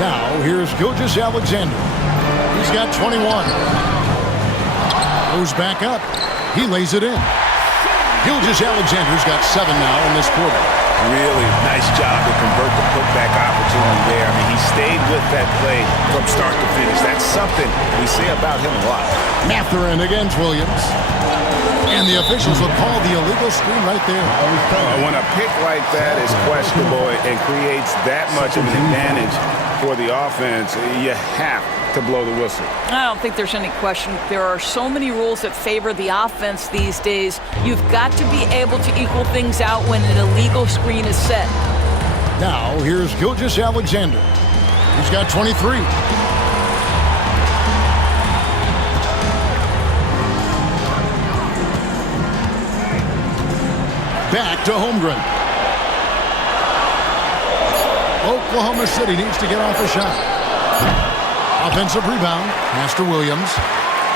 Now, here's Gilgeous-Alexander. He's got 21. Goes back up. He lays it in. Gilgeous-Alexander's got 7 now in this quarter. Really nice job to convert the putback opportunity there. I mean, he stayed with that play from start to finish. That's something we say about him a lot. Mathurin against Williams. And the officials will call the illegal screen right there. When a pick like that is questionable and creates that much of an advantage for the offense, you have to blow the whistle. I don't think there's any question. There are so many rules that favor the offense these days. You've got to be able to equal things out when an illegal screen is set. Now, here's Gilgeous-Alexander. He's got 23. Back to Holmgren. Oklahoma City needs to get off a shot. Offensive rebound. Pass to Williams.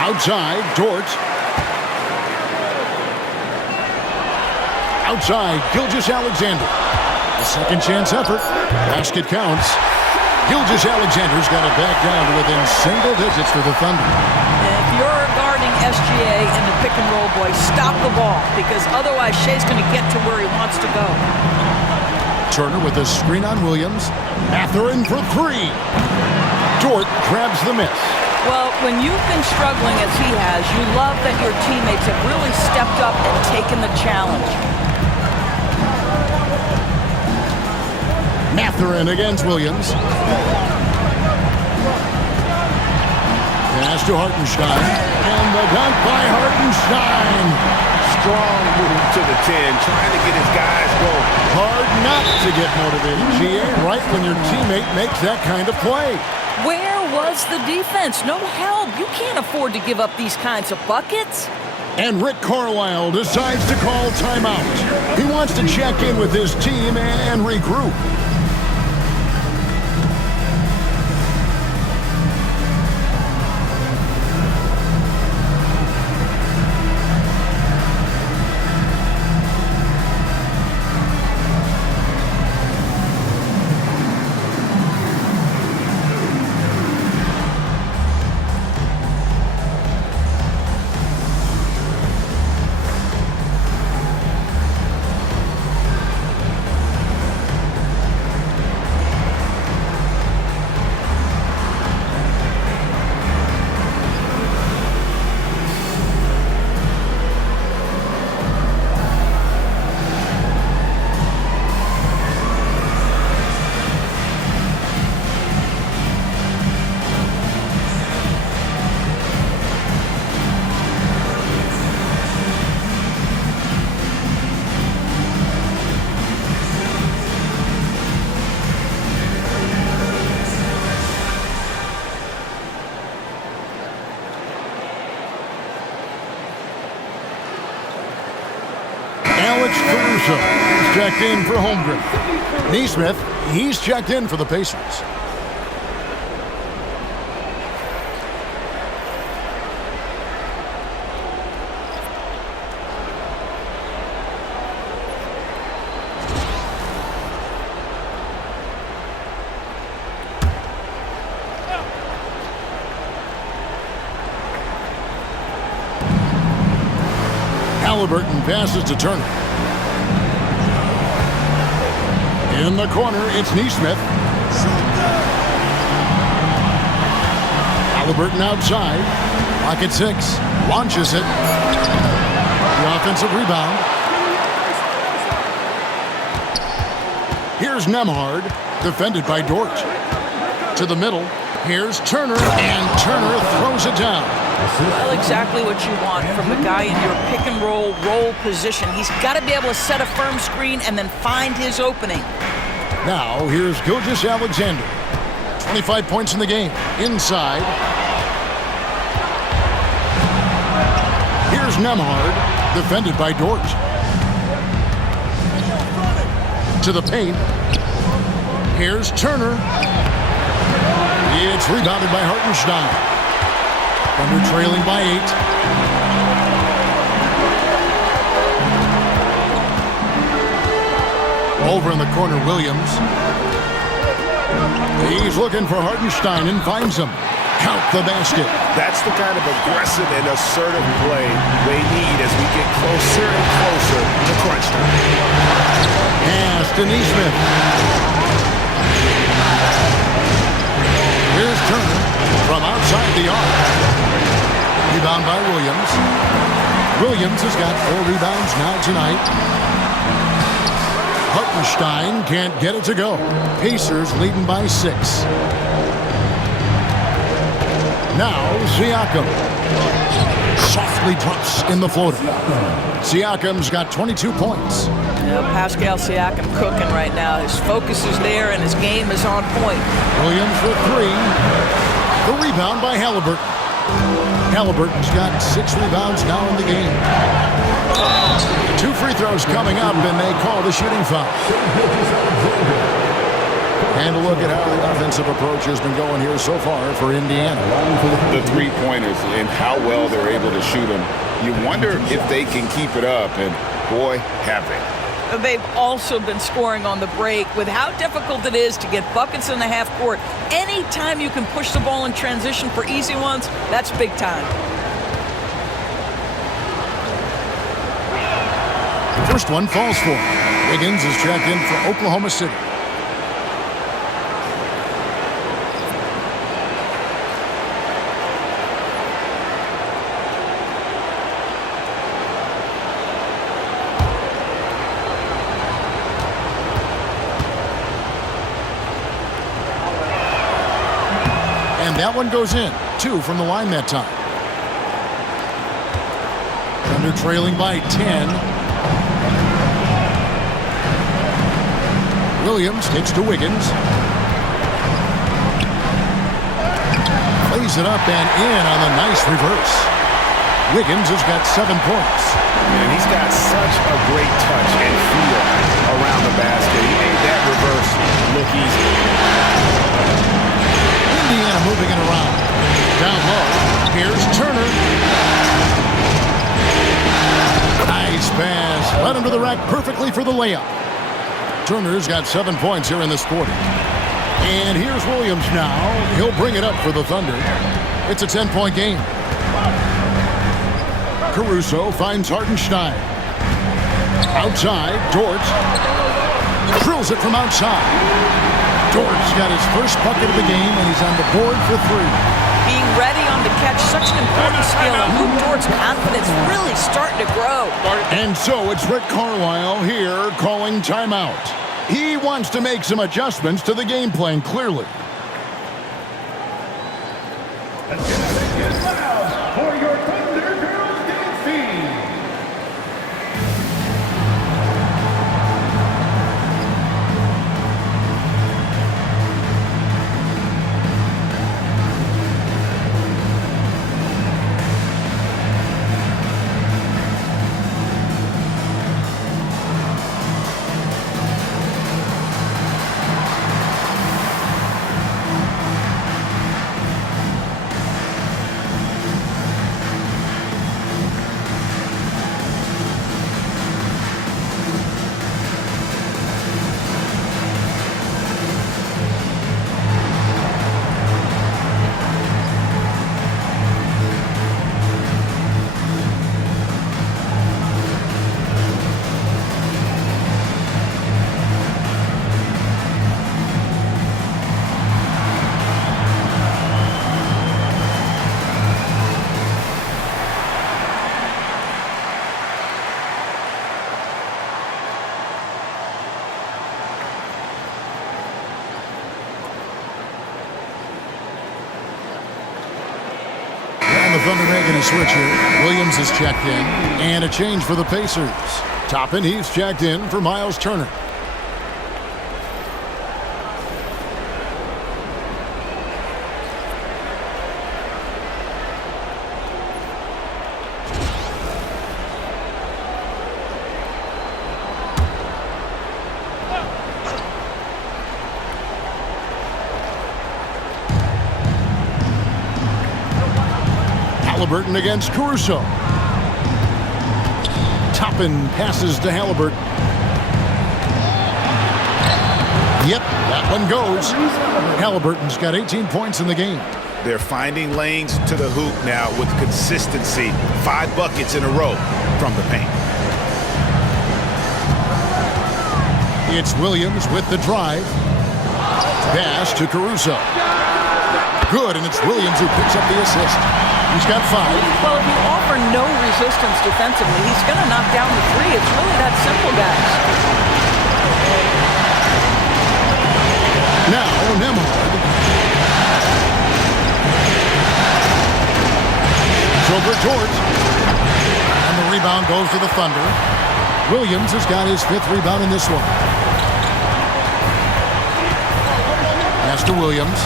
Outside, Dort. Outside, Gilgeous-Alexander. A second chance effort. Basket counts. Gilgeous-Alexander's got it back down to within single digits for the Thunder. If you're guarding SGA in the pick and roll, boy, stop the ball, because otherwise Shea's going to get to where he wants to go. Turner with a screen on Williams. Mathurin for 3. Dort grabs the miss. Well, when you've been struggling as he has, you love that your teammates have really stepped up and taken the challenge. Mathurin against Williams. Pass to Hartenstein. And the dunk by Hartenstein. Strong move to the 10, trying to get his guys going. Hard not to get motivated, GA, right when your teammate makes that kind of play. Where was the defense? No help. You can't afford to give up these kinds of buckets. And Rick Carlisle decides to call timeout. He wants to check in with his team and regroup. He's checked in for Holmgren. Neesmith, he's checked in for the Pacers. Halliburton passes to Turner. In the corner, it's Neesmith. Halliburton outside. Lock at 6. Launches it. The offensive rebound. Here's Nembhard, defended by Dort. To the middle. Here's Turner, and Turner throws it down. Well, exactly what you want from the guy in your pick-and-roll position. He's got to be able to set a firm screen and then find his opening. Now, here's Gilgeous-Alexander. 25 points in the game. Inside. Here's Nembhard, defended by Dort. To the paint. Here's Turner. It's rebounded by Hartenstein. Thunder trailing by 8. Over in the corner, Williams. He's looking for Hartenstein and finds him. Count the basket. That's the kind of aggressive and assertive play they need as we get closer and closer to crunch time. Pass to Neesmith. Here's Turner from outside the arc. Rebound by Williams. Williams has got 4 rebounds now tonight. Hartenstein can't get it to go. Pacers leading by 6. Now Siakam softly drops in the floater. Siakam's got 22 points. Pascal Siakam cooking right now. His focus is there and his game is on point. Williams for 3. The rebound by Halliburton. Halliburton's got 6 rebounds now in the game. 2 free throws coming up, and they call the shooting foul. And a look at how the offensive approach has been going here so far for Indiana. The three-pointers and how well they're able to shoot them. You wonder if they can keep it up, and boy, have they. They've also been scoring on the break. With how difficult it is to get buckets in the half court, anytime you can push the ball in transition for easy ones, that's big time. First one falls for him. Wiggins is checked in for Oklahoma City. That one goes in. 2 from the line that time. Thunder trailing by 10. Williams takes to Wiggins. Plays it up and in on the nice reverse. Wiggins has got 7 points. And he's got such a great touch and feel around the basket. He made that reverse look easy. Indiana moving it around. Down low. Here's Turner. Nice pass. Led him to the rack perfectly for the layup. Turner's got 7 points here in this quarter. And here's Williams now. He'll bring it up for the Thunder. It's a 10-point game. Caruso finds Hartenstein. Outside, Dort drills it from outside. Dort's got his first bucket of the game, and he's on the board for 3. Being ready on the catch, such an important skill, and Luke Dort's confidence really starting to grow. And so it's Rick Carlisle here calling timeout. He wants to make some adjustments to the game plan, clearly. Get loud for your Thunder Girls dancing. the Thunder making a switch here. Williams is checked in. And a change for the Pacers. Toppin, he's checked in for Miles Turner. Halliburton against Caruso. Toppin passes to Halliburton. Yep, that one goes. Halliburton's got 18 points in the game. They're finding lanes to the hoop now with consistency. 5 buckets in a row from the paint. It's Williams with the drive. Pass to Caruso. Good, and it's Williams who picks up the assist. He's got 5. Well, if you offer no resistance defensively, he's going to knock down the 3. It's really that simple, guys. Now, Nembhard. Over George. And the rebound goes to the Thunder. Williams has got his 5th rebound in this one. Pass to Williams.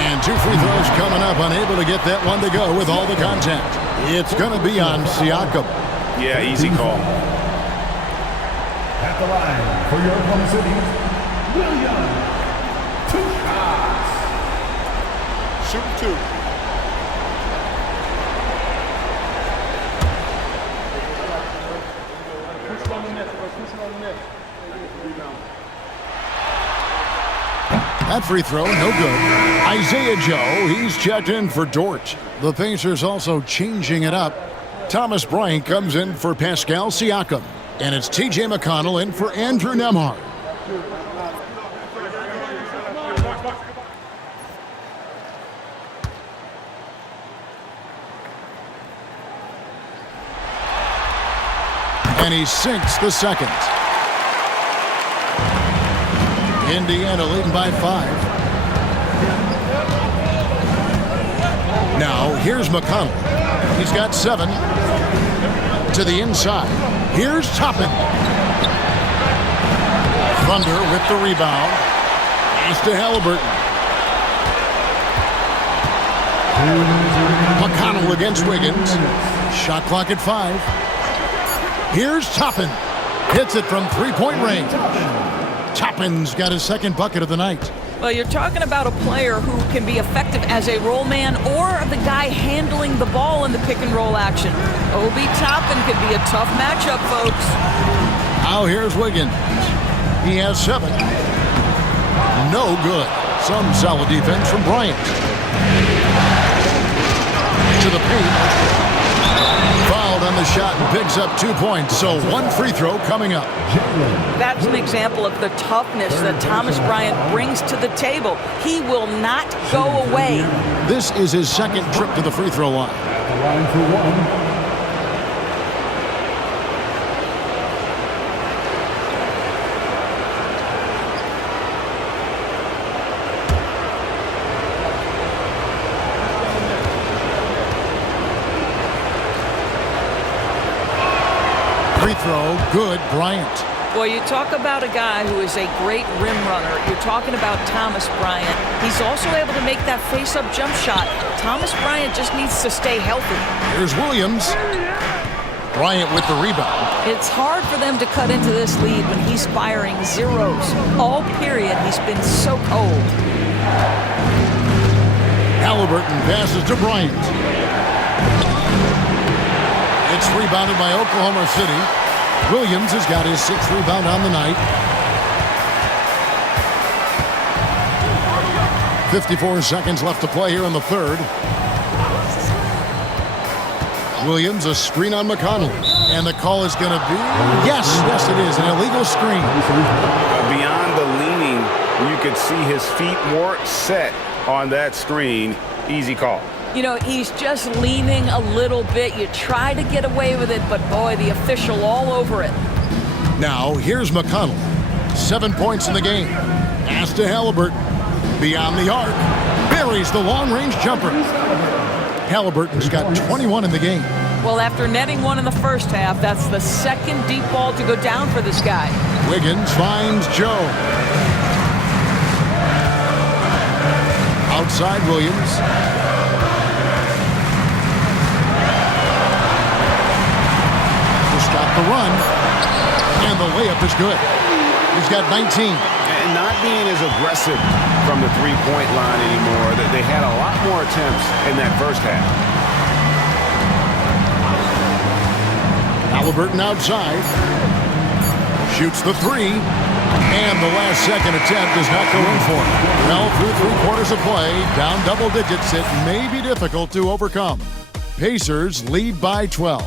And 2 free throws coming up, unable to get that one to go with all the contact. It's going to be on Siakam. Yeah, easy call. At the line for your Oklahoma City, Williams. 2 shots. Shoot 2. That free throw, no good. Isaiah Joe, he's checked in for Dort. The Pacers also changing it up. Thomas Bryant comes in for Pascal Siakam. And it's T.J. McConnell in for Andrew Nembhard. And he sinks the second. Indiana leading by 5. Now, here's McConnell. He's got 7. To the inside. Here's Toppin. Thunder with the rebound. Pass to Halliburton. McConnell against Wiggins. Shot clock at 5. Here's Toppin. Hits it from 3-point range. Toppin's got his 2nd bucket of the night. Well, you're talking about a player who can be effective as a roll man or the guy handling the ball in the pick and roll action. Obi Toppin could be a tough matchup, folks. Now here's Wiggins. He has 7. No good. Some solid defense from Bryant. To the paint. Fouled on the shot and picks up 2 points. So 1 free throw coming up. That's an example of the toughness that Thomas Bryant brings to the table. He will not go away. This is his 2nd trip to the free throw line. At the line for 1. Free throw, good, Bryant. Boy, you talk about a guy who is a great rim runner. You're talking about Thomas Bryant. He's also able to make that face-up jump shot. Thomas Bryant just needs to stay healthy. Here's Williams. Bryant with the rebound. It's hard for them to cut into this lead when he's firing zeros. All period, he's been so cold. Halliburton passes to Bryant. It's rebounded by Oklahoma City. Williams has got his 6th rebound on the night. 54 seconds left to play here in the 3rd. Williams, a screen on McConnell. And the call is going to be... Yes, it is. An illegal screen. Beyond the leaning, you could see his feet more set on that screen. Easy call. You know, he's just leaning a little bit. You try to get away with it, but boy, the official all over it. Now, here's McConnell. 7 points in the game. Pass to Halliburton. Beyond the arc. Buries the long-range jumper. Halliburton's got 21 in the game. Well, after netting one in the first half, that's the second deep ball to go down for this guy. Wiggins finds Joe. Outside Williams. Just got the run. And the layup is good. He's got 19. And not being as aggressive from the three-point line anymore. They had a lot more attempts in that first half. Halliburton outside. Shoots the three. And the last second attempt does not go in for him. Well, through 3 quarters of play, down double digits, it may be difficult to overcome. Pacers lead by 12.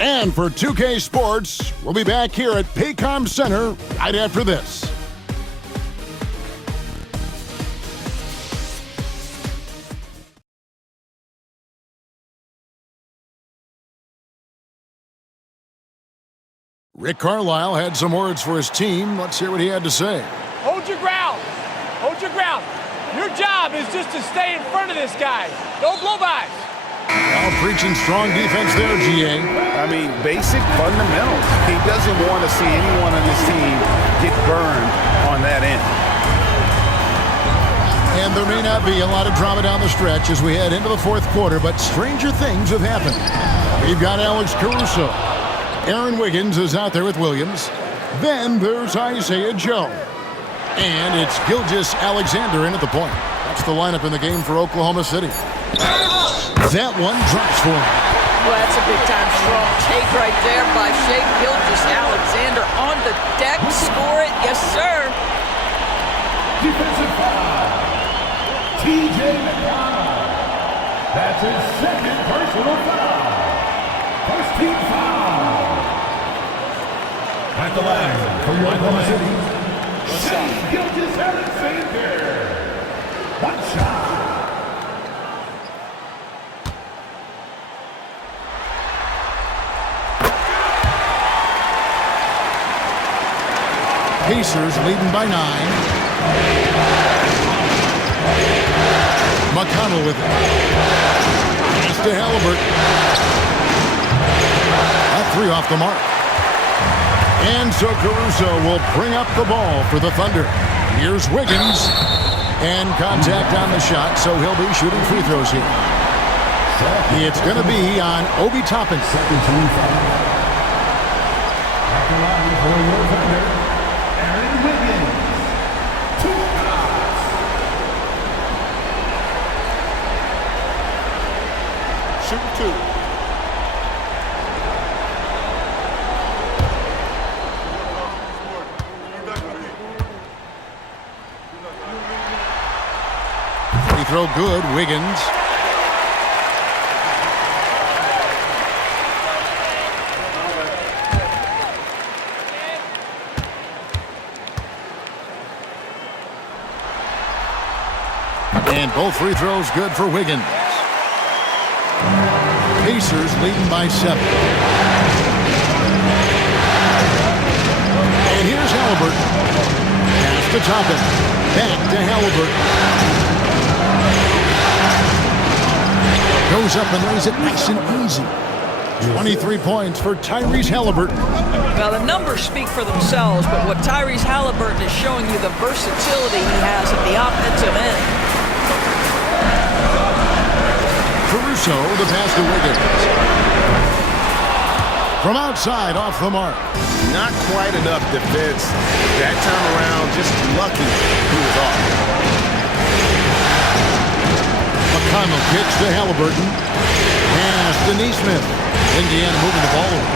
And for 2K Sports, we'll be back here at Paycom Center right after this. Rick Carlisle had some words for his team. Let's hear what he had to say. Hold your ground. Hold your ground. Your job is just to stay in front of this guy. No blow-bys. Well, preaching strong defense there, GA. I mean, basic fundamentals. He doesn't want to see anyone on his team get burned on that end. And there may not be a lot of drama down the stretch as we head into the fourth quarter, but stranger things have happened. We've got Alex Caruso. Aaron Wiggins is out there with Williams. Then there's Isaiah Joe. And it's Gilgeous Alexander in at the point. That's the lineup in the game for Oklahoma City. That one drops for him. Well, that's a big-time strong take right there by Shai Gilgeous-Alexander on the deck. Score it. Yes, sir. Defensive foul. T.J. McConnell. That's his second personal foul. First team foul. At the line for Oklahoma City, Shai Gilgeous-Alexander. One shot. Pacers leading by 9. McConnell with it. Pass to Halliburton. A 3 off the mark. And so Caruso will bring up the ball for the Thunder. Here's Wiggins. And contact on the shot, so he'll be shooting free throws here. It's going to be on Obi Toppin. Second team foul. At the line for your Thunder, Aaron Wiggins. 2 shots. Shoot 2. Free throw good, Wiggins. And both free throws good for Wiggins. Pacers leading by 7. And here's Halliburton. Pass to Toppin. Back to Halliburton. Goes up and lays it nice and easy. 23 points for Tyrese Halliburton. Well, the numbers speak for themselves, but what Tyrese Halliburton is showing you the versatility he has at the offensive end. Caruso, the pass to Wiggins. From outside, off the mark. Not quite enough defense. That time around, just lucky he was off. McConnell pitch to Halliburton. Pass to Nesmith. Indiana moving the ball over.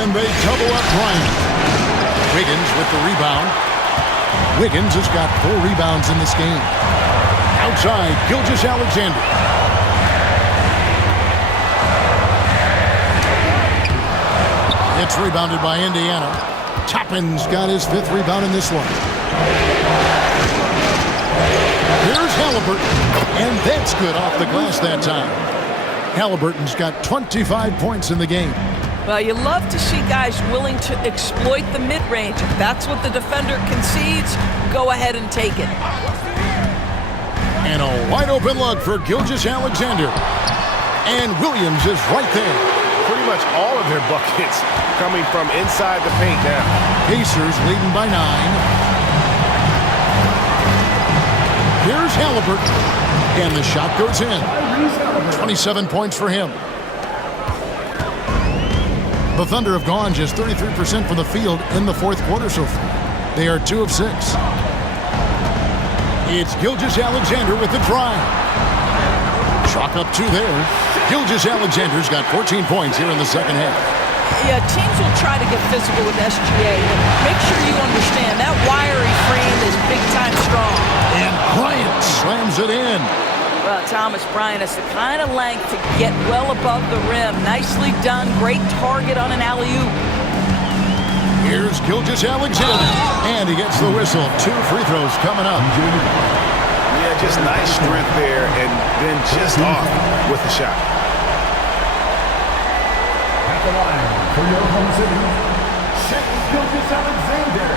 And they double up Bryant. Wiggins with the rebound. Wiggins has got 4 rebounds in this game. Outside, Gilgeous-Alexander. It's rebounded by Indiana. Toppin's got his 5th rebound in this one. Here's Halliburton. And that's good off the glass that time. Halliburton's got 25 points in the game. Well, you love to see guys willing to exploit the mid-range. If that's what the defender concedes, go ahead and take it. And And a wide open look for Gilgeous-Alexander. And Williams is right there. Pretty much all of their buckets coming from inside the paint now. Pacers leading by 9. Here's Halliburton. And the shot goes in. 27 points for him. The Thunder have gone just 33% from the field in the fourth quarter so far. They are 2 of 6. It's Gilgeous-Alexander with the drive. Chalk up 2 there. Gilgeous-Alexander's got 14 points here in the second half. Yeah, teams will try to get physical with SGA, but make sure you understand that wiry frame is big-time strong. And Bryant slams it in. Well, Thomas Bryant has the kind of length to get well above the rim. Nicely done. Great target on an alley-oop. Here's Gilgeous-Alexander. And he gets the whistle. 2 free throws coming up. Yeah, just nice strength there, and then just off with the shot. At the line for your home city, Shai Gilgeous-Alexander,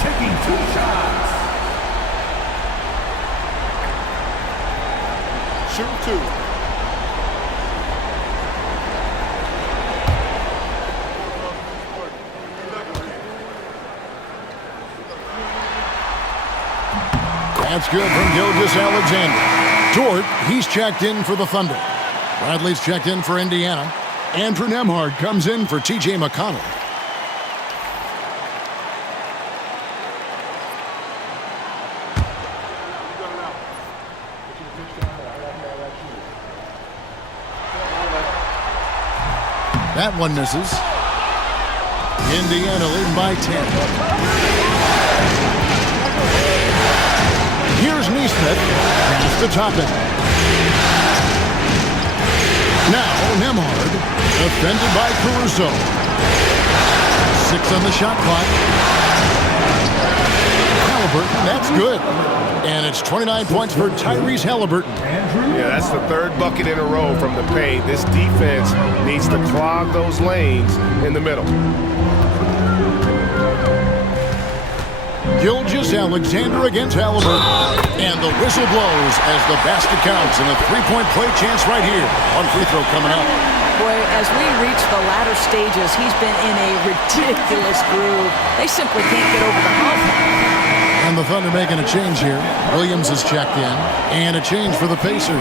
taking 2 shots. Shoot 2. That's good from Gilgeous-Alexander. Dort, he's checked in for the Thunder. Bradley's checked in for Indiana. Andrew Nembhard comes in for T.J. McConnell. That one misses. Indiana leading by 10. Here's Neesmith. Pass to Toppin. Now Nembhard. Defended by Caruso. 6 on the shot clock. Halliburton, that's good. And it's 29 points for Tyrese Halliburton. Yeah, that's the 3rd bucket in a row from the paint. This defense needs to clog those lanes in the middle. Gilgeous-Alexander against Halliburton. And the whistle blows as the basket counts and a 3-point play chance right here. 1 free throw coming up. Boy, as we reach the latter stages, he's been in a ridiculous groove. They simply can't get over the hump. And the Thunder making a change here. Williams is checked in. And a change for the Pacers.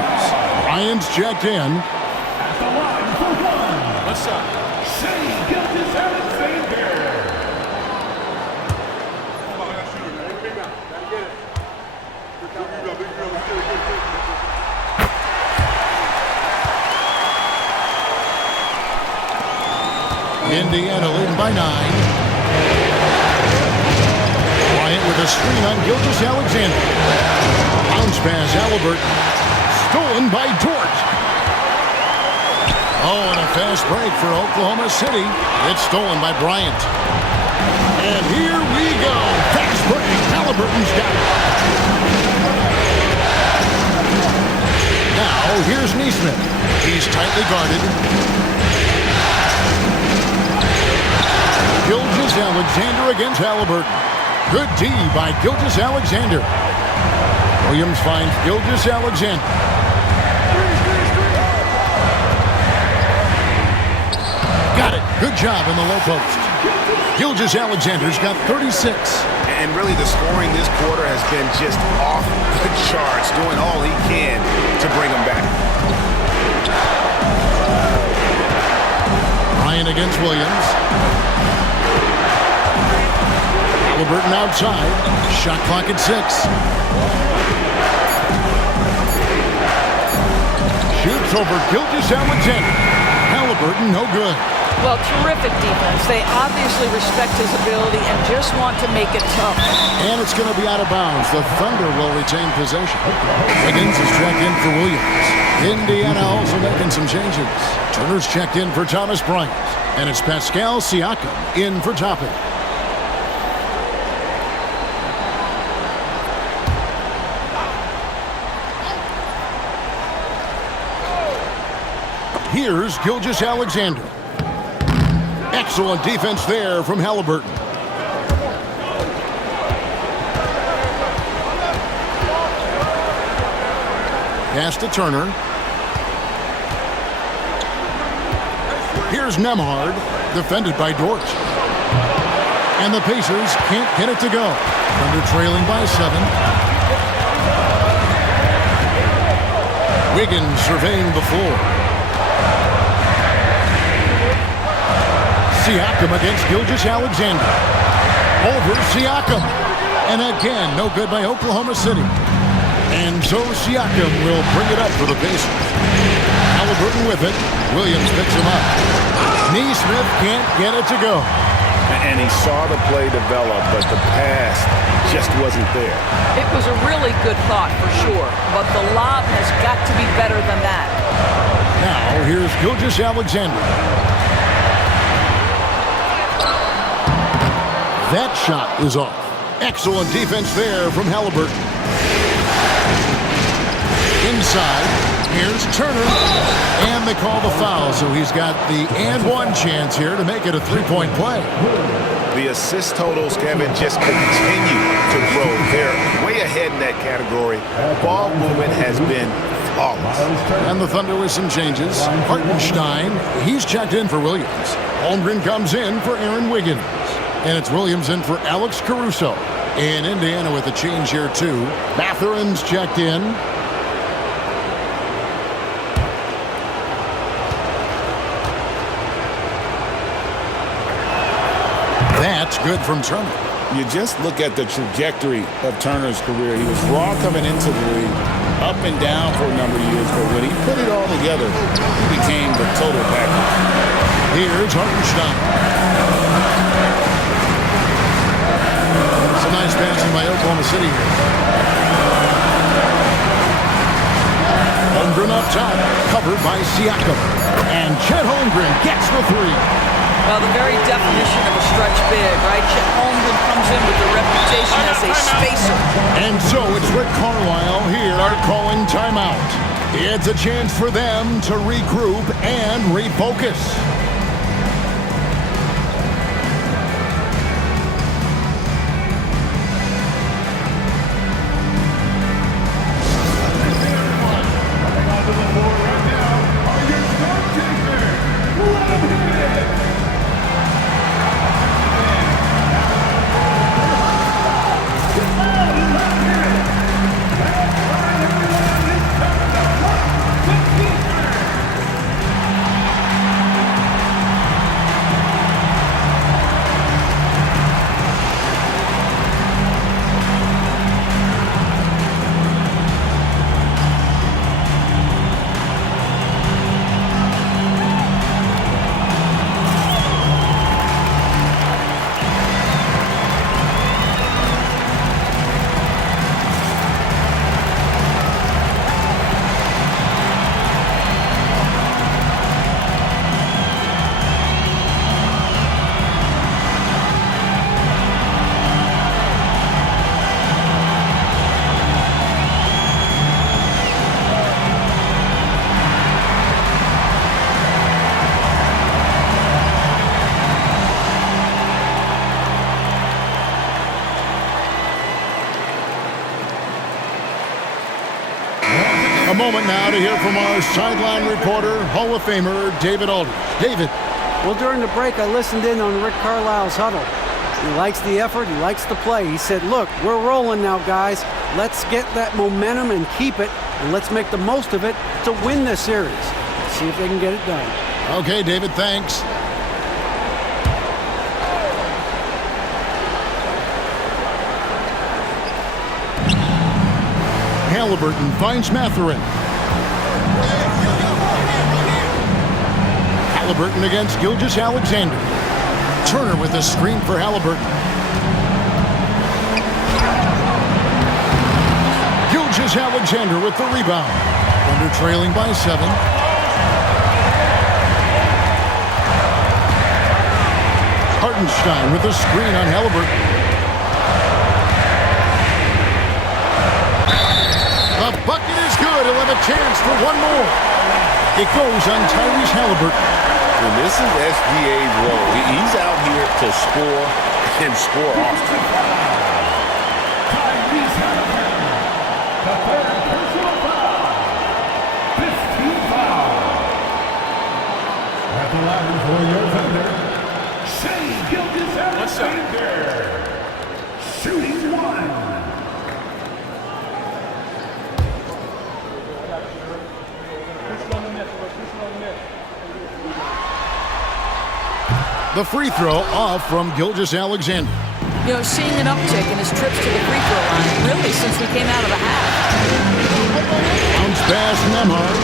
Bryant's checked in. At the line for 1. What's up? Shai Gilgeous-Alexander. Indiana leading by 9. Bryant with a screen on Gilgeous-Alexander. Bounce pass, Halliburton. Stolen by Dort. Oh, and a fast break for Oklahoma City. It's stolen by Bryant. And here we go. Fast break. Halliburton's got it. Now, here's Neesmith. He's tightly guarded. Gilgeous-Alexander against Halliburton. Good D by Gilgeous-Alexander. Williams finds Gilgeous-Alexander. Got it. Good job in the low post. Gilgeous-Alexander's got 36. And really the scoring this quarter has been just off the charts, doing all he can to bring them back. Bryant against Williams. Halliburton outside. Shot clock at 6. Shoots over Gilgeous-Alexander. Halliburton, no good. Well, terrific defense. They obviously respect his ability and just want to make it tough. And it's going to be out of bounds. The Thunder will retain possession. Wiggins is checked in for Williams. Indiana also making some changes. Turner's checked in for Thomas Bryant. And it's Pascal Siakam in for Toppin. Here's Gilgeous-Alexander. Excellent defense there from Halliburton. Pass to Turner. Here's Nembhard, defended by Dort. And the Pacers can't get it to go. Thunder trailing by 7. Wiggins surveying the floor. Siakam against Gilgeous-Alexander. Over Siakam. And again, no good by Oklahoma City. And so Siakam will bring it up for the Pacers. Halliburton with it. Williams picks him up. Neesmith can't get it to go. And he saw the play develop, but the pass just wasn't there. It was a really good thought for sure, but the lob has got to be better than that. Now here's Gilgeous-Alexander. That shot is off. Excellent defense there from Halliburton. Inside, here's Turner. And they call the foul, so he's got the and one chance here to make it a three-point play. The assist totals, Kevin, just continue to grow. They're way ahead in that category. Ball movement has been flawless. And the Thunder with some changes. Hartenstein, he's checked in for Williams. Holmgren comes in for Aaron Wiggins. And it's Williams in for Alex Caruso. In Indiana with a change here, too. Mathurin's checked in. That's good from Turner. You just look at the trajectory of Turner's career. He was raw coming into the league, up and down for a number of years, but when he put it all together, he became the total package. Here's Hartenstein. It's a nice passing by Oklahoma City here. Holmgren up top, covered by Siakam. And Chet Holmgren gets the three. Well, the very definition of a stretch big, right? Chet Holmgren comes in with a reputation as a spacer. And so it's Rick Carlisle here calling timeout. It's a chance for them to regroup and refocus. A moment now to hear from our sideline reporter, Hall of Famer David Aldridge. David. Well, during the break, I listened in on Rick Carlisle's huddle. He likes the effort. He likes the play. He said, look, we're rolling now, guys. Let's get that momentum and keep it, and let's make the most of it to win this series. Let's see if they can get it done. Okay, David, thanks. Halliburton finds Mathurin. Halliburton against Gilgeous-Alexander. Turner with a screen for Halliburton. Gilgeous-Alexander with the rebound. Thunder trailing by 7. Hartenstein with a screen on Halliburton. The bucket is good. He'll have a chance for one more. It goes on Tyrese Halliburton. And this is SGA's role. He's out here to score and score often. Tyrese Halliburton, the third personal foul. Gilgeous-Alexander, shooting one. The free throw off from Gilgeous-Alexander. You know, seeing an uptick in his trips to the free throw line, really, since we came out of the half. Bounce pass, Nembhard.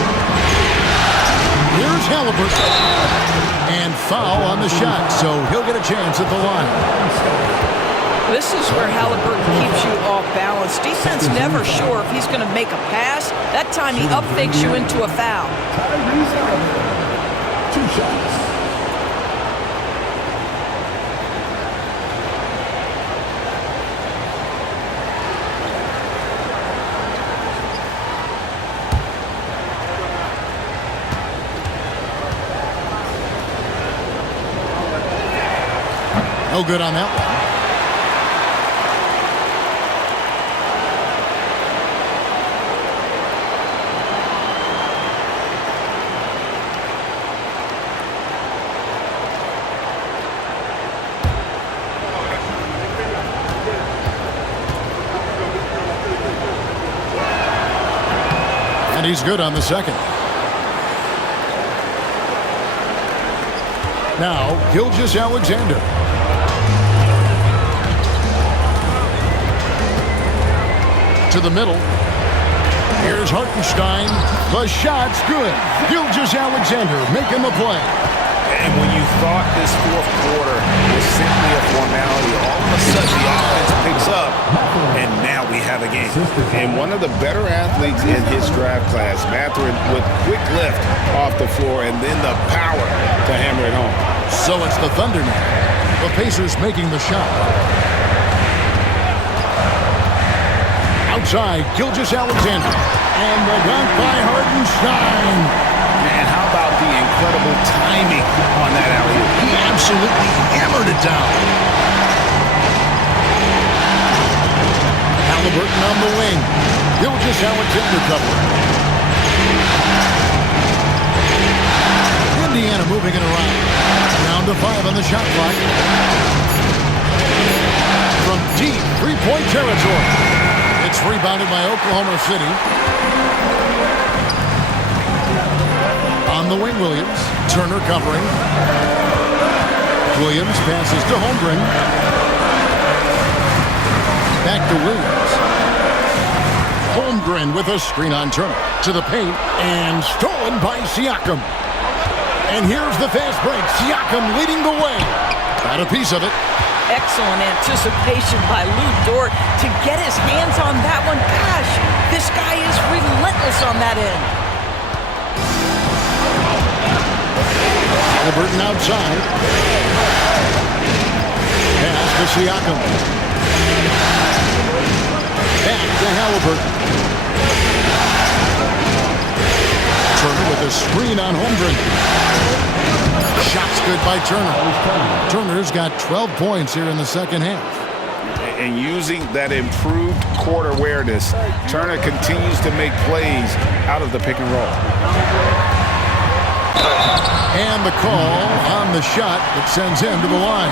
Here's Halliburton. And foul on the shot, so he'll get a chance at the line. This is where Halliburton keeps you off balance. Defense never sure if he's going to make a pass. That time he up-fakes you into a foul. Tyrese Halliburton, 2 shots. No good on that one. And he's good on the second. Now, Gilgeous-Alexander. To the middle. Here's Hartenstein. The shot's good. Gilgeous-Alexander making the play. And when you thought this fourth quarter was simply a formality, all of a sudden the offense picks up, and now we have a game. And one of the better athletes in his draft class, Mathurin, with quick lift off the floor and then the power to hammer it home. So it's the Thunder now. The Pacers making the shot. Outside, Gilgeous-Alexander. And the dunk by Hartenstein. And how about the incredible timing on that alley-oop? He absolutely hammered it down. Halliburton on the wing. Gilgeous-Alexander covering. Indiana moving it around. Down to 5 on the shot clock. From deep three-point territory. It's rebounded by Oklahoma City. On the wing, Williams. Turner covering. Williams passes to Holmgren. Back to Williams. Holmgren with a screen on Turner. To the paint. And stolen by Siakam. And here's the fast break. Siakam leading the way. Got a piece of it. Excellent anticipation by Lou Dort to get his hands on that one. Gosh, this guy is relentless on that end. Halliburton outside. Pass to Siakam. Back to Halliburton. Turner with a screen on Holmgren. Shot's good by Turner. Turner's got 12 points here in the second half. And using that improved court awareness, Turner continues to make plays out of the pick and roll. And the call on the shot that sends him to the line.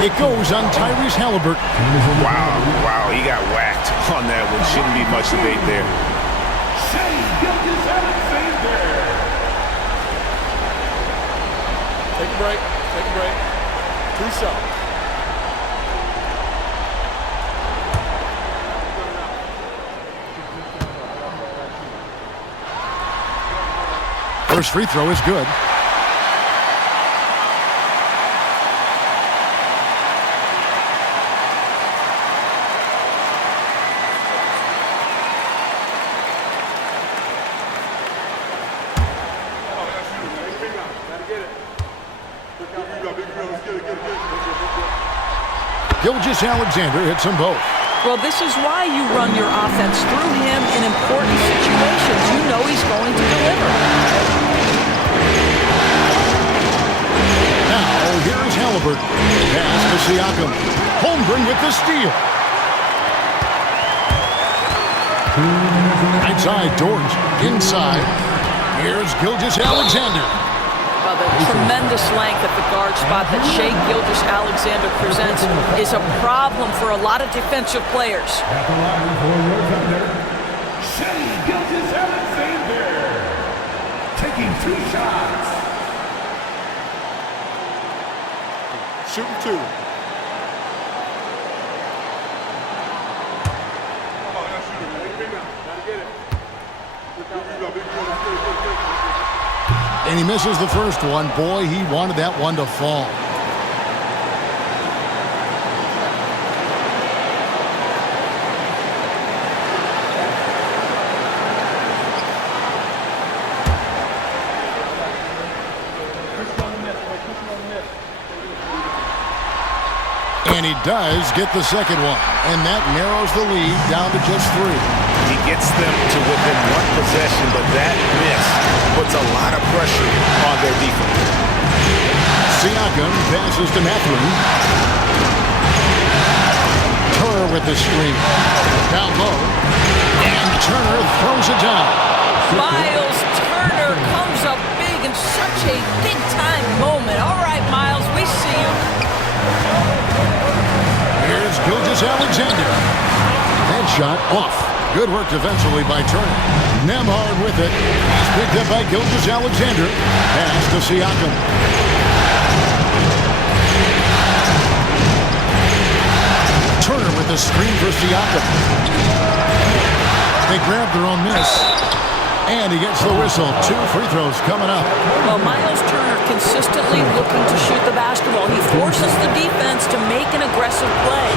It goes on Tyrese Halliburton. Wow, he got whacked on that one. Shouldn't be much debate there. Take a break. Take a break. 2 shots. First free throw is good. Gilgeous-Alexander hits them both. Well, this is why you run your offense through him in important situations. You know he's going to deliver. Now, here's Halliburton. Pass to Siakam. Holmgren with the steal. Right side, Dort. Inside. Here's Gilgeous-Alexander. Well, the tremendous length at the guard spot that Shai Gilgeous-Alexander presents is a problem for a lot of defensive players. At the line for your defender, Shai Gilgeous-Alexander, taking 2 shots. Shooting 2. And he misses the first one. Boy, he wanted that one to fall. And he does get the second one. And that narrows the lead down to just 3. He gets them to within 1 possession, but that miss puts a lot of pressure on their defense. Siakam passes to Mathurin. Turner with the screen. Down low. And Turner throws it down. Miles Turner comes up big in such a big-time moment. All right, Miles, we see you. Here's Gilgeous-Alexander. That shot off. Good work defensively by Turner. Nembhard with it. He's picked up by Gilgeous-Alexander. Pass to Siakam. Turner with the screen for Siakam. They grab their own miss. And he gets the whistle. 2 free throws coming up. Well, Miles Turner consistently looking to shoot the basketball. He forces the defense to make an aggressive play.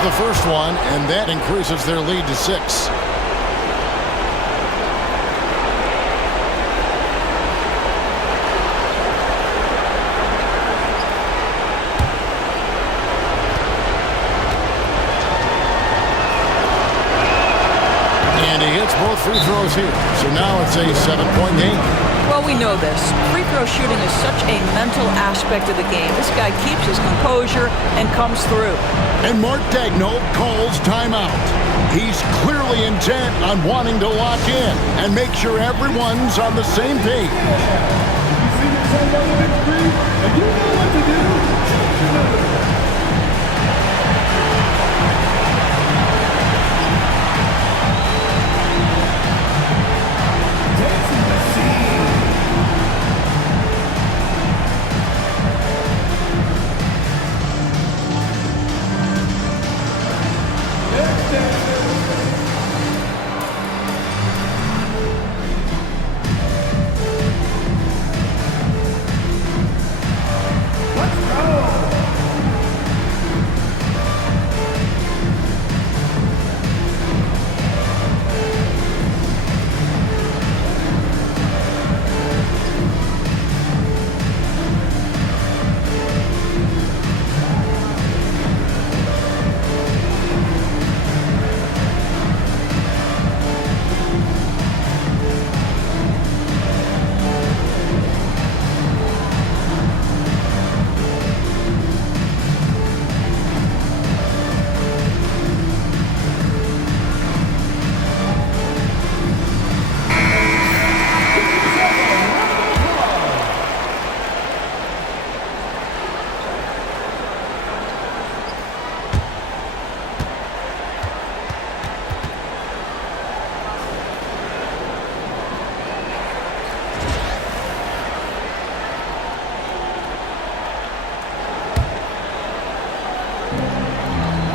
The first one, and that increases their lead to 6. And he hits both free throws here. So now it's a 7-point game. Well, we know this. Free throw shooting is such a mental aspect of the game. This guy keeps his composure and comes through. And Mark Daigneault calls timeout. He's clearly intent on wanting to lock in and make sure everyone's on the same page. You see yourself on the victory, and you know what to do. Dancing the scene.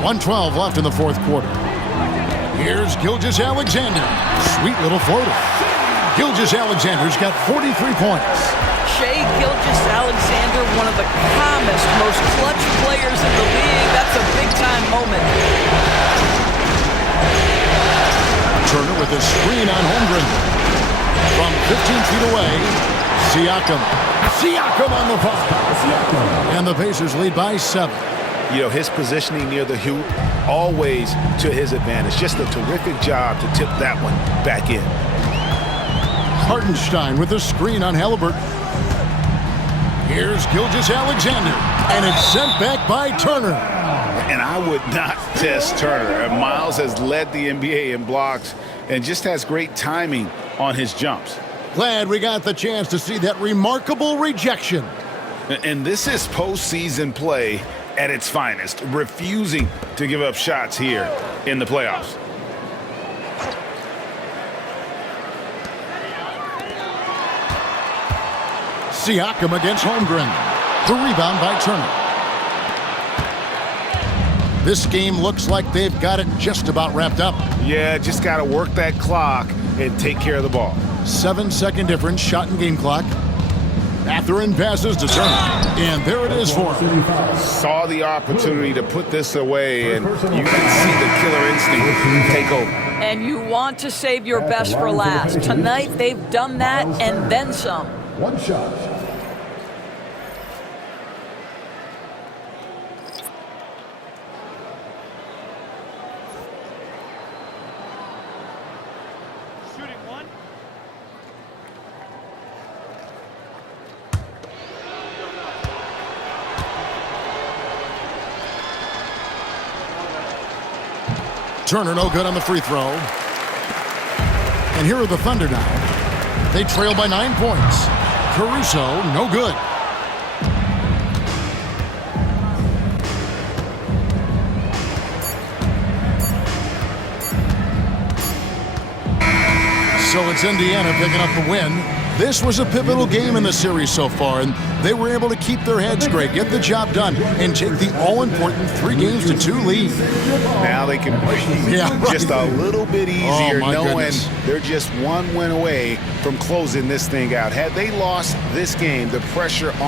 .112 left in the fourth quarter. Here's Gilgeous-Alexander. Sweet little floater. Gilgeous-Alexander's got 43 points. Shai Gilgeous-Alexander, one of the calmest, most clutch players in the league. That's a big-time moment. Turner with a screen on Holmgren. From 15 feet away, Siakam. Siakam on the foul. And the Pacers lead by 7. You know, his positioning near the hoop, always to his advantage. Just a terrific job to tip that one back in. Hartenstein with a screen on Halliburton. Here's Gilgeous-Alexander, and it's sent back by Turner. And I would not test Turner. Miles has led the NBA in blocks and just has great timing on his jumps. Glad we got the chance to see that remarkable rejection. And this is postseason play at its finest, refusing to give up shots here in the playoffs. Siakam against Holmgren. The rebound by Turner. This game looks like they've got it just about wrapped up. Yeah, just got to work that clock and take care of the ball. 7-second difference, shot and game clock. Mathurin passes to Turner, and there it is for him. Saw the opportunity to put this away, and you can see the killer instinct take over. And you want to save your best for last. Tonight, they've done that and then some. One shot. Turner no good on the free throw. And here are the Thunder now. They trail by 9 points. Caruso no good. So it's Indiana picking up the win. This was a pivotal game in the series so far, and they were able to keep their heads straight, get the job done, and take the all-important 3-2 lead. Now they can breathe just a little bit easier, knowing they're just one win away from closing this thing out. Had they lost this game, the pressure on